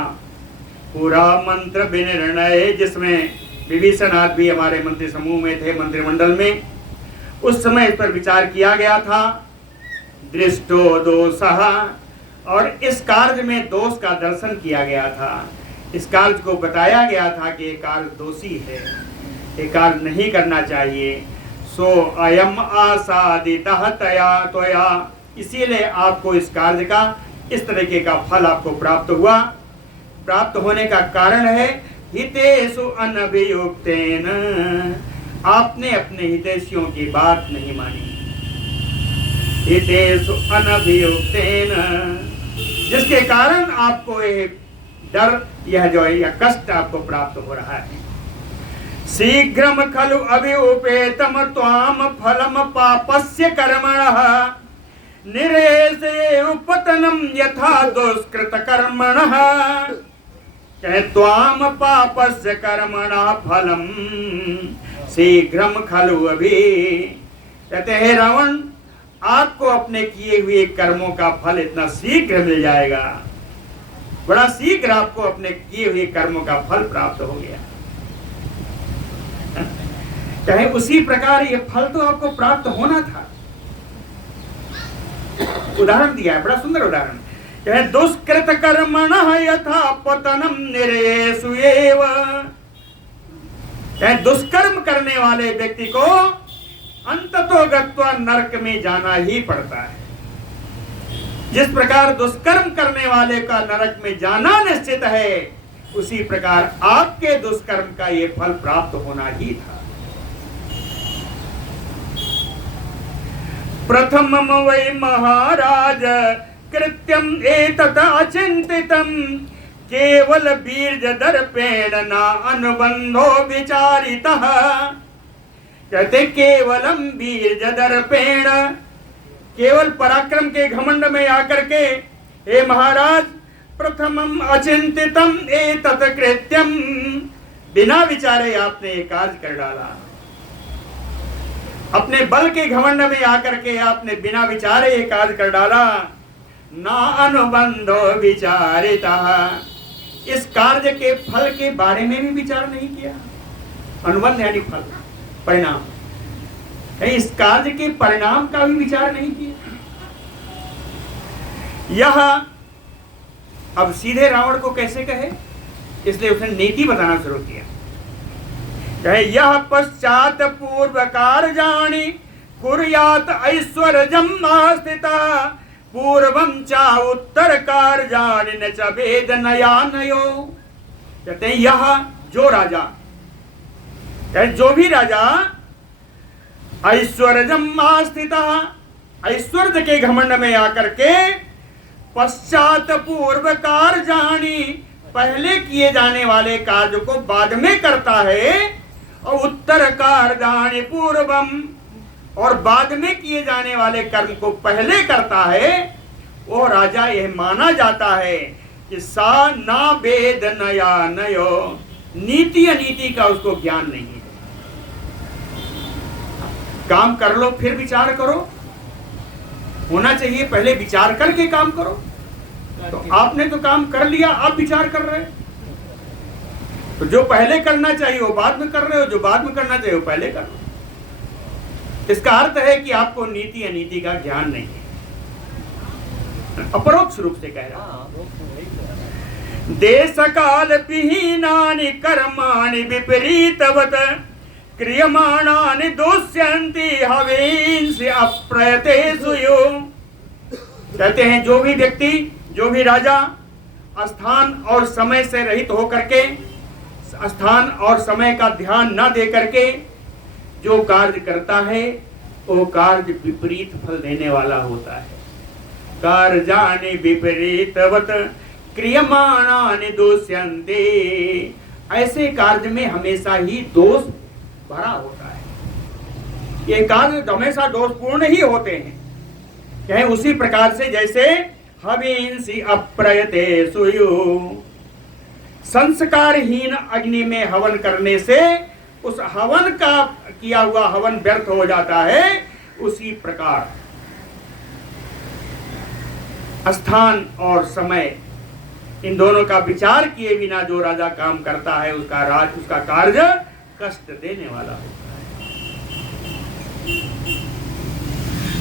पूरा मंत्र विनिर्णय, जिसमें विभीषण आदि भी हमारे मंत्री समूह में थे, मंत्रिमंडल में। उस समय इस पर विचार किया गया था। दृष्टो दोषः, और इस कार्य में दोष का दर्शन किया गया था। इस कार्य को बताया गया था कि ये कार्य दोषी है, ये कार्य नहीं करना चाहिए। सो अयम आसादितः तया त्वया, इसीलिए आपको इस कार्य का, इस तरीके का फल आपको प्राप्त हुआ। प्राप्त होने का कारण है हितेषु अनभियुक्तेन, आपने अपने हितैषियों की बात नहीं मानी। हितेषु अनभियुक्तेन, जिसके कारण आपको ये डर, यह जो है, यह कष्ट आपको प्राप्त हो रहा है। शीघ्रम खलु अभिउपेतम त्वाम फलम पापस्य कर्मणः निरेशे उपतनम यथा दुष्कृत कर्मणः। कहे त्वाम पापस्य कर्मणः फलम शीघ्रम खलु अभि। कहते हैं रावण, आपको अपने किए हुए कर्मों का फल इतना शीघ्र मिल जाएगा, बड़ा शीघ्र आपको अपने किए हुए कर्मों का फल प्राप्त हो गया। चाहे उसी प्रकार ये फल तो आपको प्राप्त होना था। उदाहरण दिया है, बड़ा सुंदर उदाहरण। चाहे दुष्कृत कर्मणः यथा पतनम निरेषु एव, चाहे दुष्कर्म करने वाले व्यक्ति को अंततो गत्वा नरक में जाना ही पड़ता है। जिस प्रकार दुष्कर्म करने वाले का नरक में जाना निश्चित है, उसी प्रकार आपके दुष्कर्म का ये फल प्राप्त होना ही था। प्रथमम वै महाराज कृत्यम एतत् अचिंतितम केवल बीर्ज दर्पेण न अनुबंधो विचारितः। कहते केवलम बीर्ज दर्पेण, केवल पराक्रम के घमंड में आकर के, हे महाराज, प्रथमम अचिंतितम एतत् कृत्यम, बिना विचारे आपने एक कार्य कर डाला। अपने बल के घमंड में आकर के आपने बिना विचारे एक कार्य कर डाला। ना अनुबंधो विचारिता, इस कार्य के फल के बारे में भी विचार नहीं किया। अनुबंध यानी फल, परिणाम, इस कार्य के परिणाम का भी विचार नहीं किया। यह अब सीधे रावण को कैसे कहे, इसलिए उसने नीति बताना शुरू किया। कहे यह पश्चात पूर्व कार्याणि कुर्यात ऐश्वर्यम आस्थिता पूर्वम चा उत्तर कार्याणि न च वेदनयानयो। कहते हैं यह जो राजा, जो भी राजा ऐश्वर्यम आस्थिता, ऐश्वर्य के घमंड में आकर के पश्चात पूर्व कार्याणि, पहले किए जाने वाले कार्य को बाद में करता है, और उत्तर कार्याणि पूर्वम, और बाद में किए जाने वाले कर्म को पहले करता है, वो राजा यह माना जाता है कि सा ना वेद नया नयो, नीति अनीति का उसको ज्ञान नहीं है। काम कर लो फिर विचार करो, होना चाहिए पहले विचार करके काम करो। तो आपने तो काम कर लिया, आप विचार कर रहे, तो जो पहले करना चाहिए वो बाद में कर रहे हो, जो बाद में करना चाहिए वो पहले कर रहे हो। इसका अर्थ है कि आपको नीति अनीति का ज्ञान नहीं है। अपरोक्ष रूप से कह रहा, देश काल विहीनानि कर्माणि विपरीतवत क्रियमाणानि दोष्यन्ति हवींसि अप्रयतेषु यो। कहते हैं जो भी व्यक्ति, जो भी राजा स्थान और समय से रहित होकर के, स्थान और समय का ध्यान न दे करके जो कार्य करता है, वो कार्य विपरीत फल देने वाला होता है। कार्याणि विपरीतवत क्रियमाणानि दोष्यन्ते। ऐसे कार्य में हमेशा ही दोष भरा होता है, ये कार्य हमेशा दोषपूर्ण ही होते हैं। कहे उसी प्रकार से जैसे हविंसी अप्रयते सुयु, संस्कारहीन अग्नि में हवन करने से उस हवन का किया हुआ हवन व्यर्थ हो जाता है, उसी प्रकार स्थान और समय इन दोनों का विचार किए बिना जो राजा काम करता है उसका कार्य कष्ट देने वाला होता है।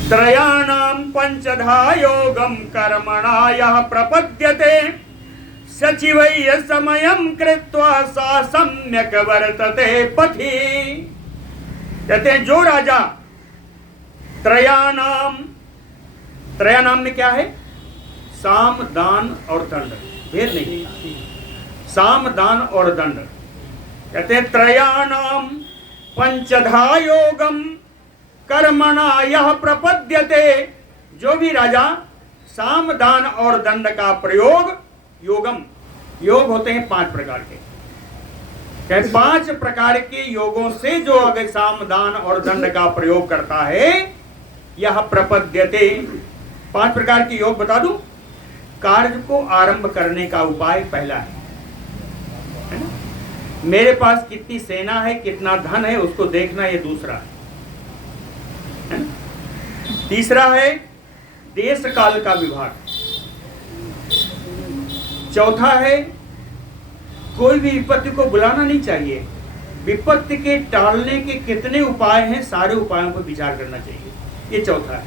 त्रयाणां पंचधा योगम कर्मणा यः प्रपद्यते सचिवैः समयं कृत्वा सा सम्यक वर्तते पथि। कहते हैं जो राजा त्रयाणाम में क्या है? साम, दान और दंड, भेद नहीं, साम, दान और दंड। कहते हैं त्रयाणाम पंचधा योगम कर्मणा यः प्रपद्यते, जो भी राजा साम, दान और दंड का प्रयोग, योगम, योग होते हैं 5 प्रकार के, 5 प्रकार के योगों से जो अगर साम, दान और दंड का प्रयोग करता है, यह प्रपद्यते। 5 प्रकार के योग बता दूं। कार्य को आरंभ करने का उपाय पहला है ना? मेरे पास कितनी सेना है, कितना धन है, उसको देखना, ये दूसरा है ना? तीसरा है देश काल का विभाग। चौथा है कोई भी विपत्ति को बुलाना नहीं चाहिए, विपत्ति के टालने के कितने उपाय हैं, सारे उपायों पर विचार करना चाहिए, ये चौथा है।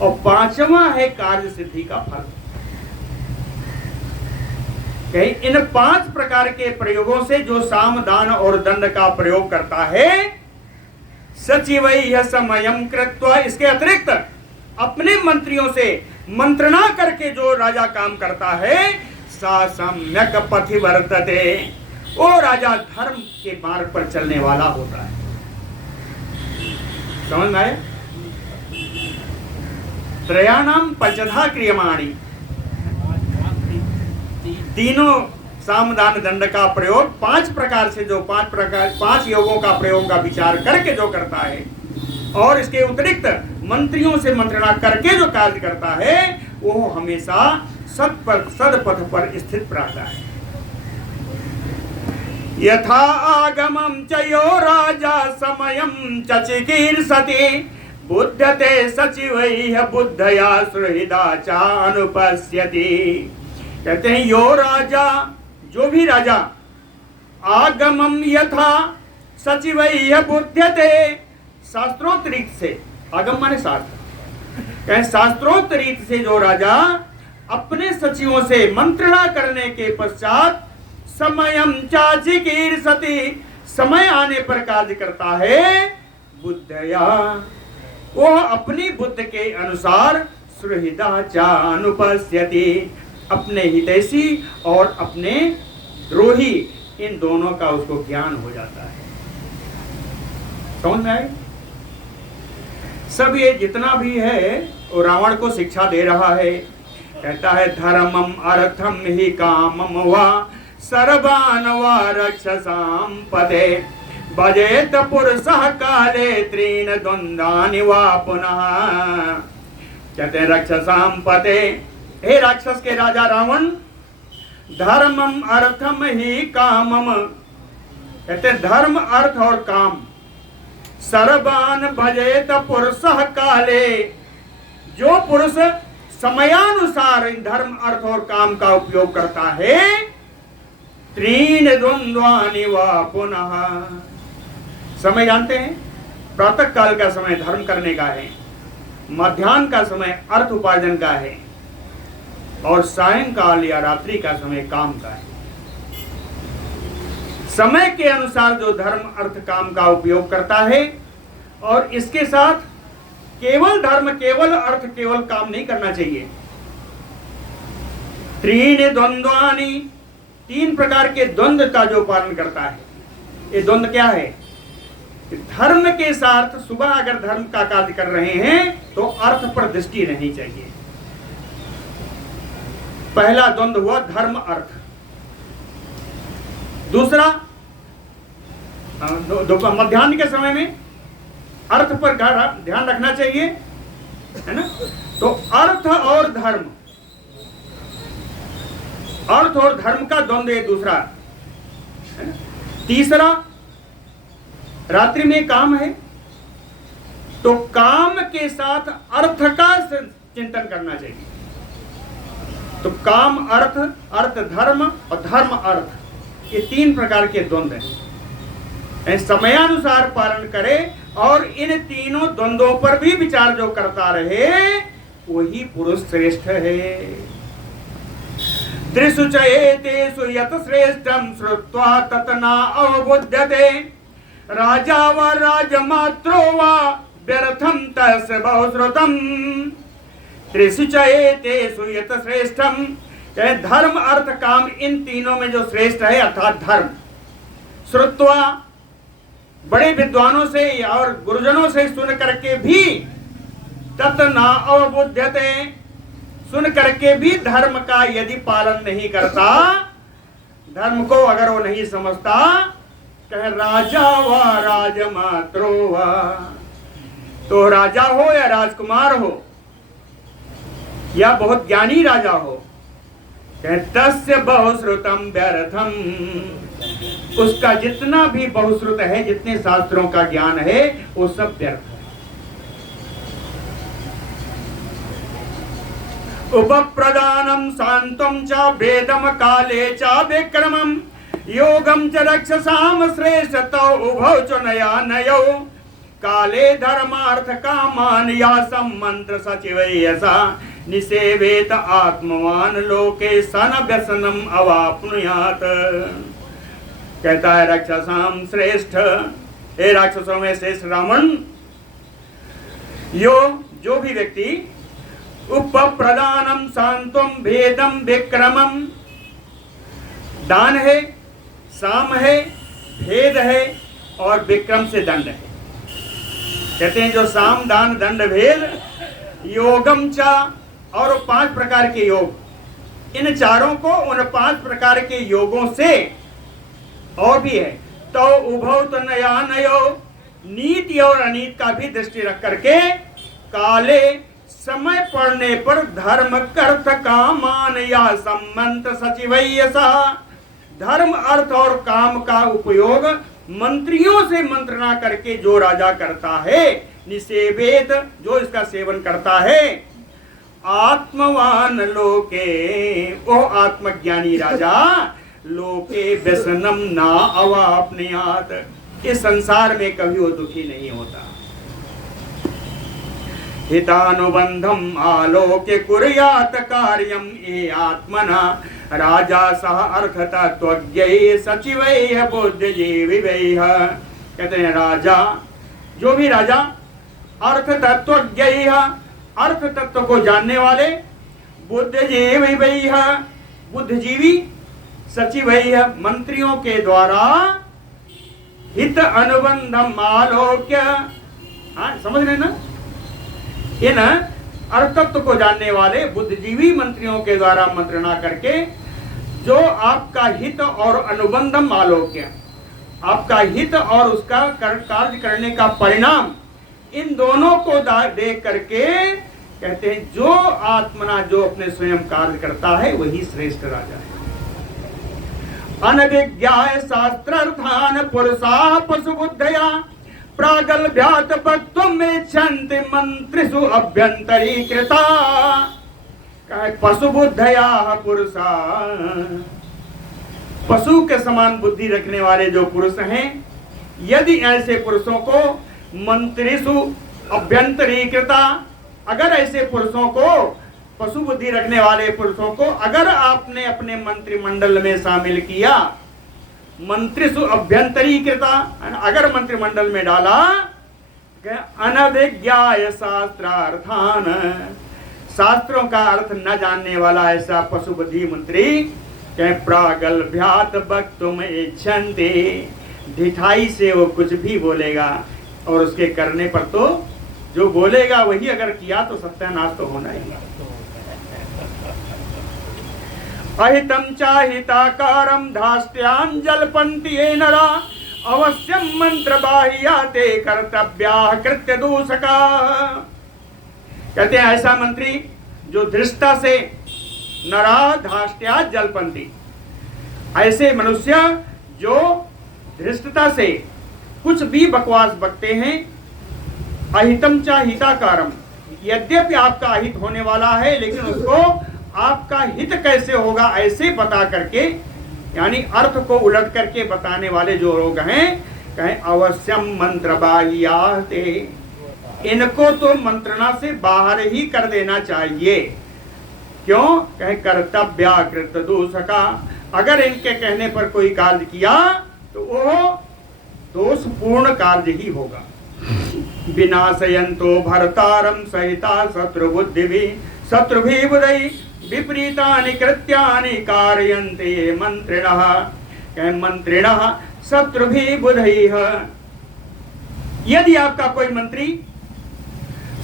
और 5वां है कार्य सिद्धि का फल। इन 5 प्रकार के प्रयोगों से जो साम, दान और दंड का प्रयोग करता है, सचिवैः समयं कृत्वा, इसके अतिरिक्त अपने मंत्रियों से मंत्रणा करके जो राजा काम करता है, सा सम्यक पथि वर्तते, वो राजा धर्म के मार्ग पर चलने वाला होता है। समझ में आए? त्रयाणाम पंचधा क्रियमाणी, तीनों साम, दान, दंड का प्रयोग 5 प्रकार से, जो 5 योगों का प्रयोग का विचार करके जो करता है, और इसके अतिरिक्त मंत्रियों से मंत्रणा करके जो कार्य करता है, वो हमेशा सदपथ पर स्थित रहता है। यथा आगमं च यो राजा समयं च चिकीर्षति बुध्यते सचिवैः बुद्धया सुहृदा च अनुपश्यति। कहते हैं यो राजा, जो भी राजा, आगमम यथा सचिवैः बुध्यते, शास्त्रोक्त से, आगम माने शास्त्र, कहें शास्त्रोक्त रीत से जो राजा अपने सचिवों से मंत्रणा करने के पश्चात समयं च चिकीर्षति, समय आने पर कार्य करता है, बुद्धया, वो अपनी बुद्ध के अनुसार, सुहृदा च अनुपश्यति, अपने हितैषी और अपने द्रोही, इन दोनों का उसको ज्ञान हो जाता है। समझ में आए? सब ये जितना भी है वो रावण को शिक्षा दे रहा है। कहता है धर्मम अर्थम ही कामम वा सर्वान वा रक्षसाम पते भजेत पुरुषः काले त्रीन द्वंद्वानि वा पुनः। कहते हैं रक्षसाम पते, हे राक्षस के राजा रावण, धर्मम अर्थम ही कामम, कहते धर्म, अर्थ और काम, सर्वान भजेत पुरुषः काले, जो पुरुष समयानुसार इन धर्म, अर्थ और काम का उपयोग करता है, त्रीन द्वंद्वानि वा पुनः। समय जानते हैं, प्रातः काल का समय धर्म करने का है, मध्याह्न का समय अर्थ उपार्जन का है, और सायंकाल या रात्रि का समय काम का है। समय के अनुसार जो धर्म, अर्थ, काम का उपयोग करता है, और इसके साथ केवल धर्म, केवल अर्थ, केवल काम नहीं करना चाहिए। त्रीन द्वंद्वानि, 3 प्रकार के द्वंद्व का जो पालन करता है। ये द्वंद्व क्या है? धर्म के साथ सुबह अगर धर्म का कार्य कर रहे हैं तो अर्थ पर दृष्टि रहनी चाहिए। पहला द्वंद्व हुआ धर्म अर्थ। दूसरा मध्याह्न के समय में अर्थ पर ध्यान रखना चाहिए, है ना। तो अर्थ और धर्म, अर्थ और धर्म का द्वंद्व एक दूसरा है ना? तीसरा रात्रि में काम है, तो काम के साथ अर्थ का चिंतन करना चाहिए। तो काम अर्थ, अर्थ धर्म और धर्म अर्थ, ये तीन प्रकार के द्वंद्व हैं। समयानुसार पालन करे और इन तीनों द्वंद्वों पर भी विचार जो करता रहे वही पुरुष श्रेष्ठ है। त्रिषु च एतेषु यत् श्रेष्ठं श्रुत्वा तत् न अवबुध्यते राजा व राजमात्रो वा व्यर्थं तस्य बहुश्रुतम्। त्रिषु च एतेषु यत् श्रेष्ठं, धर्म अर्थ काम, इन तीनों में जो श्रेष्ठ है अर्थात धर्म, श्रुत्वा बड़े विद्वानों से और गुरुजनों से सुन करके भी, तत् न अवबुध्यते, सुन करके भी धर्म का यदि पालन नहीं करता, धर्म को अगर वो नहीं समझता, कहे राजा व राजमात्रो व, तो राजा हो या राजकुमार हो या बहुत ज्ञानी राजा हो, कहे तस्य बहुश्रुतम व्यर्थम, उसका जितना भी बहुश्रुत है, जितने शास्त्रों का ज्ञान है, वो सब व्यर्थ है। उपप्रदानम शांतम च वेदम काले च विक्रमम योगम च रक्षसाम श्रेष्ठतो उभौ च नयानयो काले धर्मार्थ कामान या सम्मंत्र सचिवैयसा निसेवेत आत्मवान लोके सन व्यसनम अवाप्नुयात। कहता है राक्षसाम श्रेष्ठ, हे राक्षसों में श्रेष्ठ रावण, जो भी व्यक्ति उपप्रदानम शांतम भेदम विक्रमम, दान है, साम है, भेद है और विक्रम से दंड है। कहते हैं जो साम दान दंड भेद, योगम चा, और 5 प्रकार के योग, इन चारों को उन 5 प्रकार के योगों से और भी है, तो उभौ तो नया नयो, नीति और अनीति का भी दृष्टि रख करके काले समय पड़ने पर धर्म कर्थ कामान या सम्मंत सचिवैयसा, धर्म अर्थ और काम का उपयोग मंत्रियों से मंत्रणा करके जो राजा करता है, निसेवेत, जो इसका सेवन करता है, आत्मवान लोके, वो आत्मज्ञानी राजा, लोके व्यसनम ना अवाप्नुयात, इस संसार में कभी वो दुखी नहीं होता। हितानुबंधम आलोके कुर्यात कार्यम ये आत्मना राजा सह अर्थ तत्वज्ञ सचिवैः बुद्धिजीविवैः। कहते हैं राजा, जो भी राजा अर्थ तत्वज्ञ, अर्थ तत्व को जानने वाले, बुद्धिजीविवैः, बुद्धिजीवी, सचिवैः, मंत्रियों के द्वारा, हित अनुबंधम आलोक्य, समझ रहे ना, इन अर्थ तत्व को जानने वाले बुद्धिजीवी मंत्रियों के द्वारा मंत्रणा करके जो आपका हित और अनुबंधम आलोक्य, आपका हित और उसका कार्य करने का परिणाम, इन दोनों को देख करके कहते हैं जो आत्मना, जो अपने स्वयं कार्य करता है वही श्रेष्ठ राजा है। अनविज्ञाय शास्त्रार्थान पुरुषा पशुबुद्धया प्रागल्भ्यात वक्तुम् इच्छन्ति मंत्रिषु अभ्यन्तरीकृता। पशुबुद्धया पुरुषा, पशु के समान बुद्धि रखने वाले जो पुरुष हैं, यदि ऐसे पुरुषों को मंत्रिषु अभ्यन्तरीकृता, अगर ऐसे पुरुषों को, पशु बुद्धि रखने वाले पुरुषों को अगर आपने अपने मंत्रिमंडल में शामिल किया, मंत्रिषु अभ्यन्तरीकृता, अगर मंत्रिमंडल में डाला, अनभिज्ञाय शास्त्रार्थान, शास्त्रों का अर्थ न जानने वाला ऐसा पशु बुद्धि मंत्री, प्रागल्भ्यात वक्तुम् इच्छन्ति, ढिठाई से वो कुछ भी बोलेगा और उसके करने पर तो जो बोलेगा वही अगर किया तो सत्यानाश तो होना ही। अहितं चाहिताकारं धास्त्यां जल्पन्ति ये नरा अवश्यं मंत्रबाह्या ते कर्तव्याः कृत्य दूषका। कहते हैं ऐसा मंत्री जो धृष्टता से नरा धास्त्या जल्पन्ति, ऐसे मनुष्य जो धृष्टता से कुछ भी बकवास बकते हैं। अहितम चा हिताकारम, यद्यपि आपका अहित होने वाला है लेकिन उसको आपका हित कैसे होगा ऐसे बता करके, यानी अर्थ को उलट करके बताने वाले जो लोग हैं, कहें अवश्यम मंत्र बाह्याते, इनको तो मंत्रणा से बाहर ही कर देना चाहिए। क्यों? कहें कर्तव्याकृत दूषका, अगर इनके कहने पर कोई कार्य किया तो वो दोषपूर्ण कार्य ही होगा। विनाशयन्तो भर्तारं सहिता शत्रुभिः बुधैः विपरीतानि कृत्यानि कारयन्ते मंत्रिणः, मंत्रिणः शत्रुभिः बुधैः। यदि आपका कोई मंत्री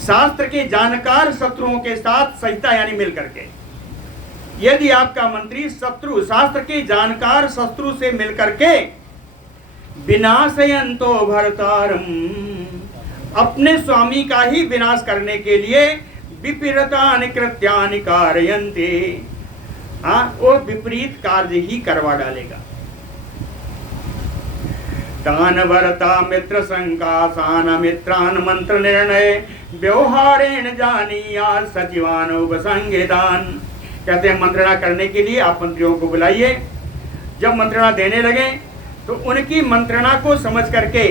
शास्त्र के जानकार शत्रुओं के साथ सहिता यानी मिल करके, यदि आपका मंत्री शत्रु शास्त्र के जानकार शत्रु से मिलकर के विनाशयन्तो भर्तारं, अपने स्वामी का ही विनाश करने के लिए विपरीतानि कृत्यानि कारयन्ते, वो विपरीत कार्य ही करवा डालेगा। तान वर्ता मित्र संकासान मित्रान मंत्र निर्णय व्यवहारेण जानीयात् सचिवानुपसंगितान। कहते हैं मंत्रणा करने के लिए आप मंत्रियों को बुलाइए, जब मंत्रणा देने लगे तो उनकी मंत्रणा को समझ करके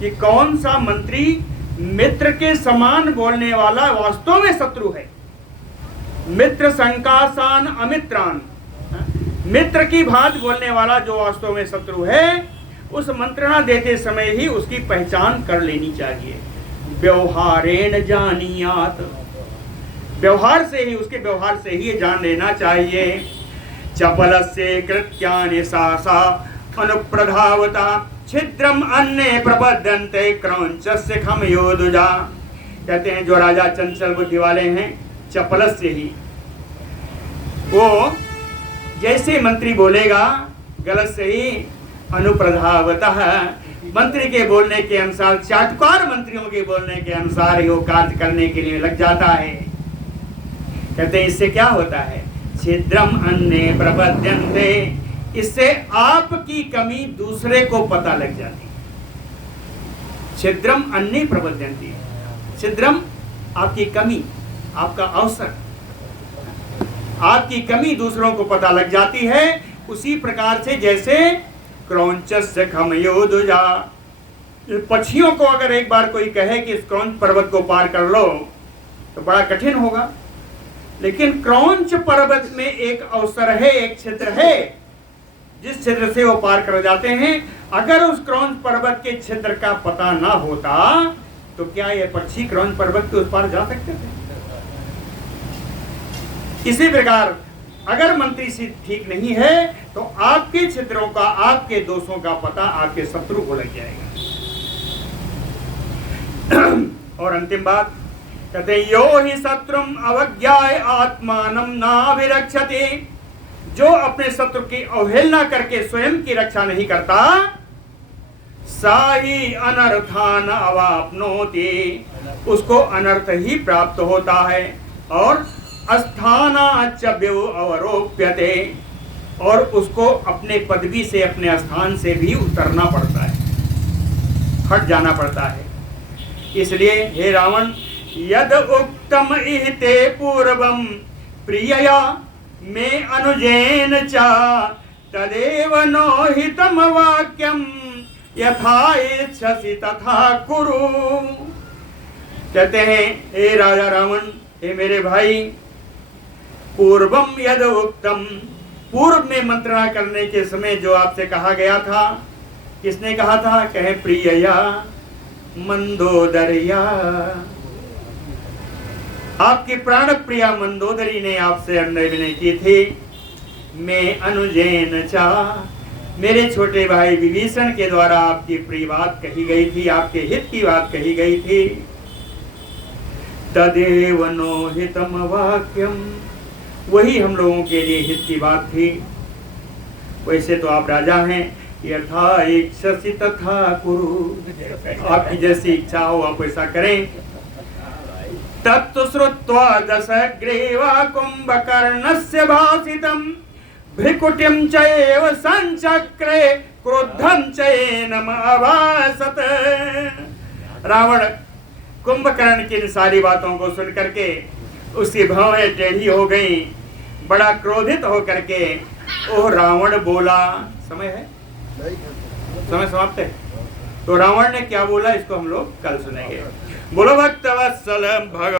कि कौन सा मंत्री मित्र के समान बोलने वाला वास्तव में शत्रु है। मित्र संकासान अमित्रान, मित्र की भांति बोलने वाला जो वास्तव में शत्रु है, उस मंत्रणा देते समय ही उसकी पहचान कर लेनी चाहिए। व्यवहारेण जानीयात्, व्यवहार से ही, उसके व्यवहार से ही जान लेना चाहिए। चपलस्य कृत्यानि सासा अनुप्रधावता छिद्रम अन्ये प्रबद्धन्ते क्रौंचस्य खमयोदुजा। कहते हैं जो राजा चंचल बुद्धि वाले हैं, चपलस्य ही, वो जैसे मंत्री बोलेगा गलत से ही अनुप्रधावतः, मंत्री के बोलने के अनुसार, चाटुकार मंत्रियों के बोलने के अनुसार ही वो कार्य करने के लिए लग जाता है। कहते हैं इससे क्या होता है? छिद्रम अन्ये प्रबध्यन्ते, इससे आपकी कमी दूसरे को पता लग जाती है। छिद्रम अन्ये प्रबध्यन्ते, छिद्रम आपकी कमी, आपका अवसर, आपकी कमी दूसरों को पता लग जाती है। उसी प्रकार से जैसे क्रौंचस्य खमयोदुजा, पक्षियों को अगर एक बार कोई कहे कि इस क्रौंच पर्वत को पार कर लो तो बड़ा कठिन होगा, लेकिन क्रौंच पर्वत में एक अवसर है, एक छिद्र है, जिस छिद्र से वो पार कर जाते हैं। अगर उस क्रौंच पर्वत के छिद्र का पता ना होता तो क्या ये पक्षी क्रौंच पर्वत के उस पार जा सकते थे? इसी प्रकार अगर मंत्री से ठीक नहीं है तो आपके छिद्रों का, आपके दोषों का पता आपके शत्रु को लग जाएगा। और अंतिम बात कहते हैं, यो हि शत्रुम अवज्ञाय आत्मानं नाभिरक्षते, जो अपने शत्रु की अवहेलना करके स्वयं की रक्षा नहीं करता, सा ही अनर्थान अवाप्नोति, उसको अनर्थ ही प्राप्त होता है। और अस्थानाच्च अवरोप्यते, और उसको अपने पदवी से, अपने स्थान से भी उतरना पड़ता है, हट जाना पड़ता है। इसलिए हे रावण, यद उक्तम इहते पूर्वम प्रियया मे अनुजेन चा तदेव नो हितम वाक्यम यथा इच्छसि तथा कुरु। कहते हैं हे राजा रावण, हे मेरे भाई, पूर्वम यद उक्तम, पूर्व में मंत्रणा करने के समय जो आपसे कहा गया था, किसने कहा था? कहे प्रियया मंदोदरिया, आपकी प्राण प्रिया मंदोदरी ने आपसे विनय की थी। मैं अनुजैन चा, मेरे छोटे भाई विभीषण के द्वारा आपकी प्रिय बात कही गई थी, आपके हित की बात कही गई थी। तदेव नो हितम वाक्यम, वही हम लोगों के लिए हित की बात थी। वैसे तो आप राजा हैं, यथा इच्छसि तथा कुरु, आपकी जैसी इच्छा हो आप वैसा करें। तत्तु श्रुत्वा दशग्रीवा कुंभकर्णस्य भाषितम् भ्रिकुटिं चैव संचक्रे क्रुद्धं चैनम अभासत। रावण कुंभकर्ण की इन सारी बातों को सुन करके उसकी भौहें टेढ़ी हो गई, बड़ा क्रोधित हो करके ओह रावण बोला। समय है, समय समाप्त है। तो रावण ने क्या बोला इसको हम लोग कल सुनेंगे। बोलो भक्त वत्सल भगवान।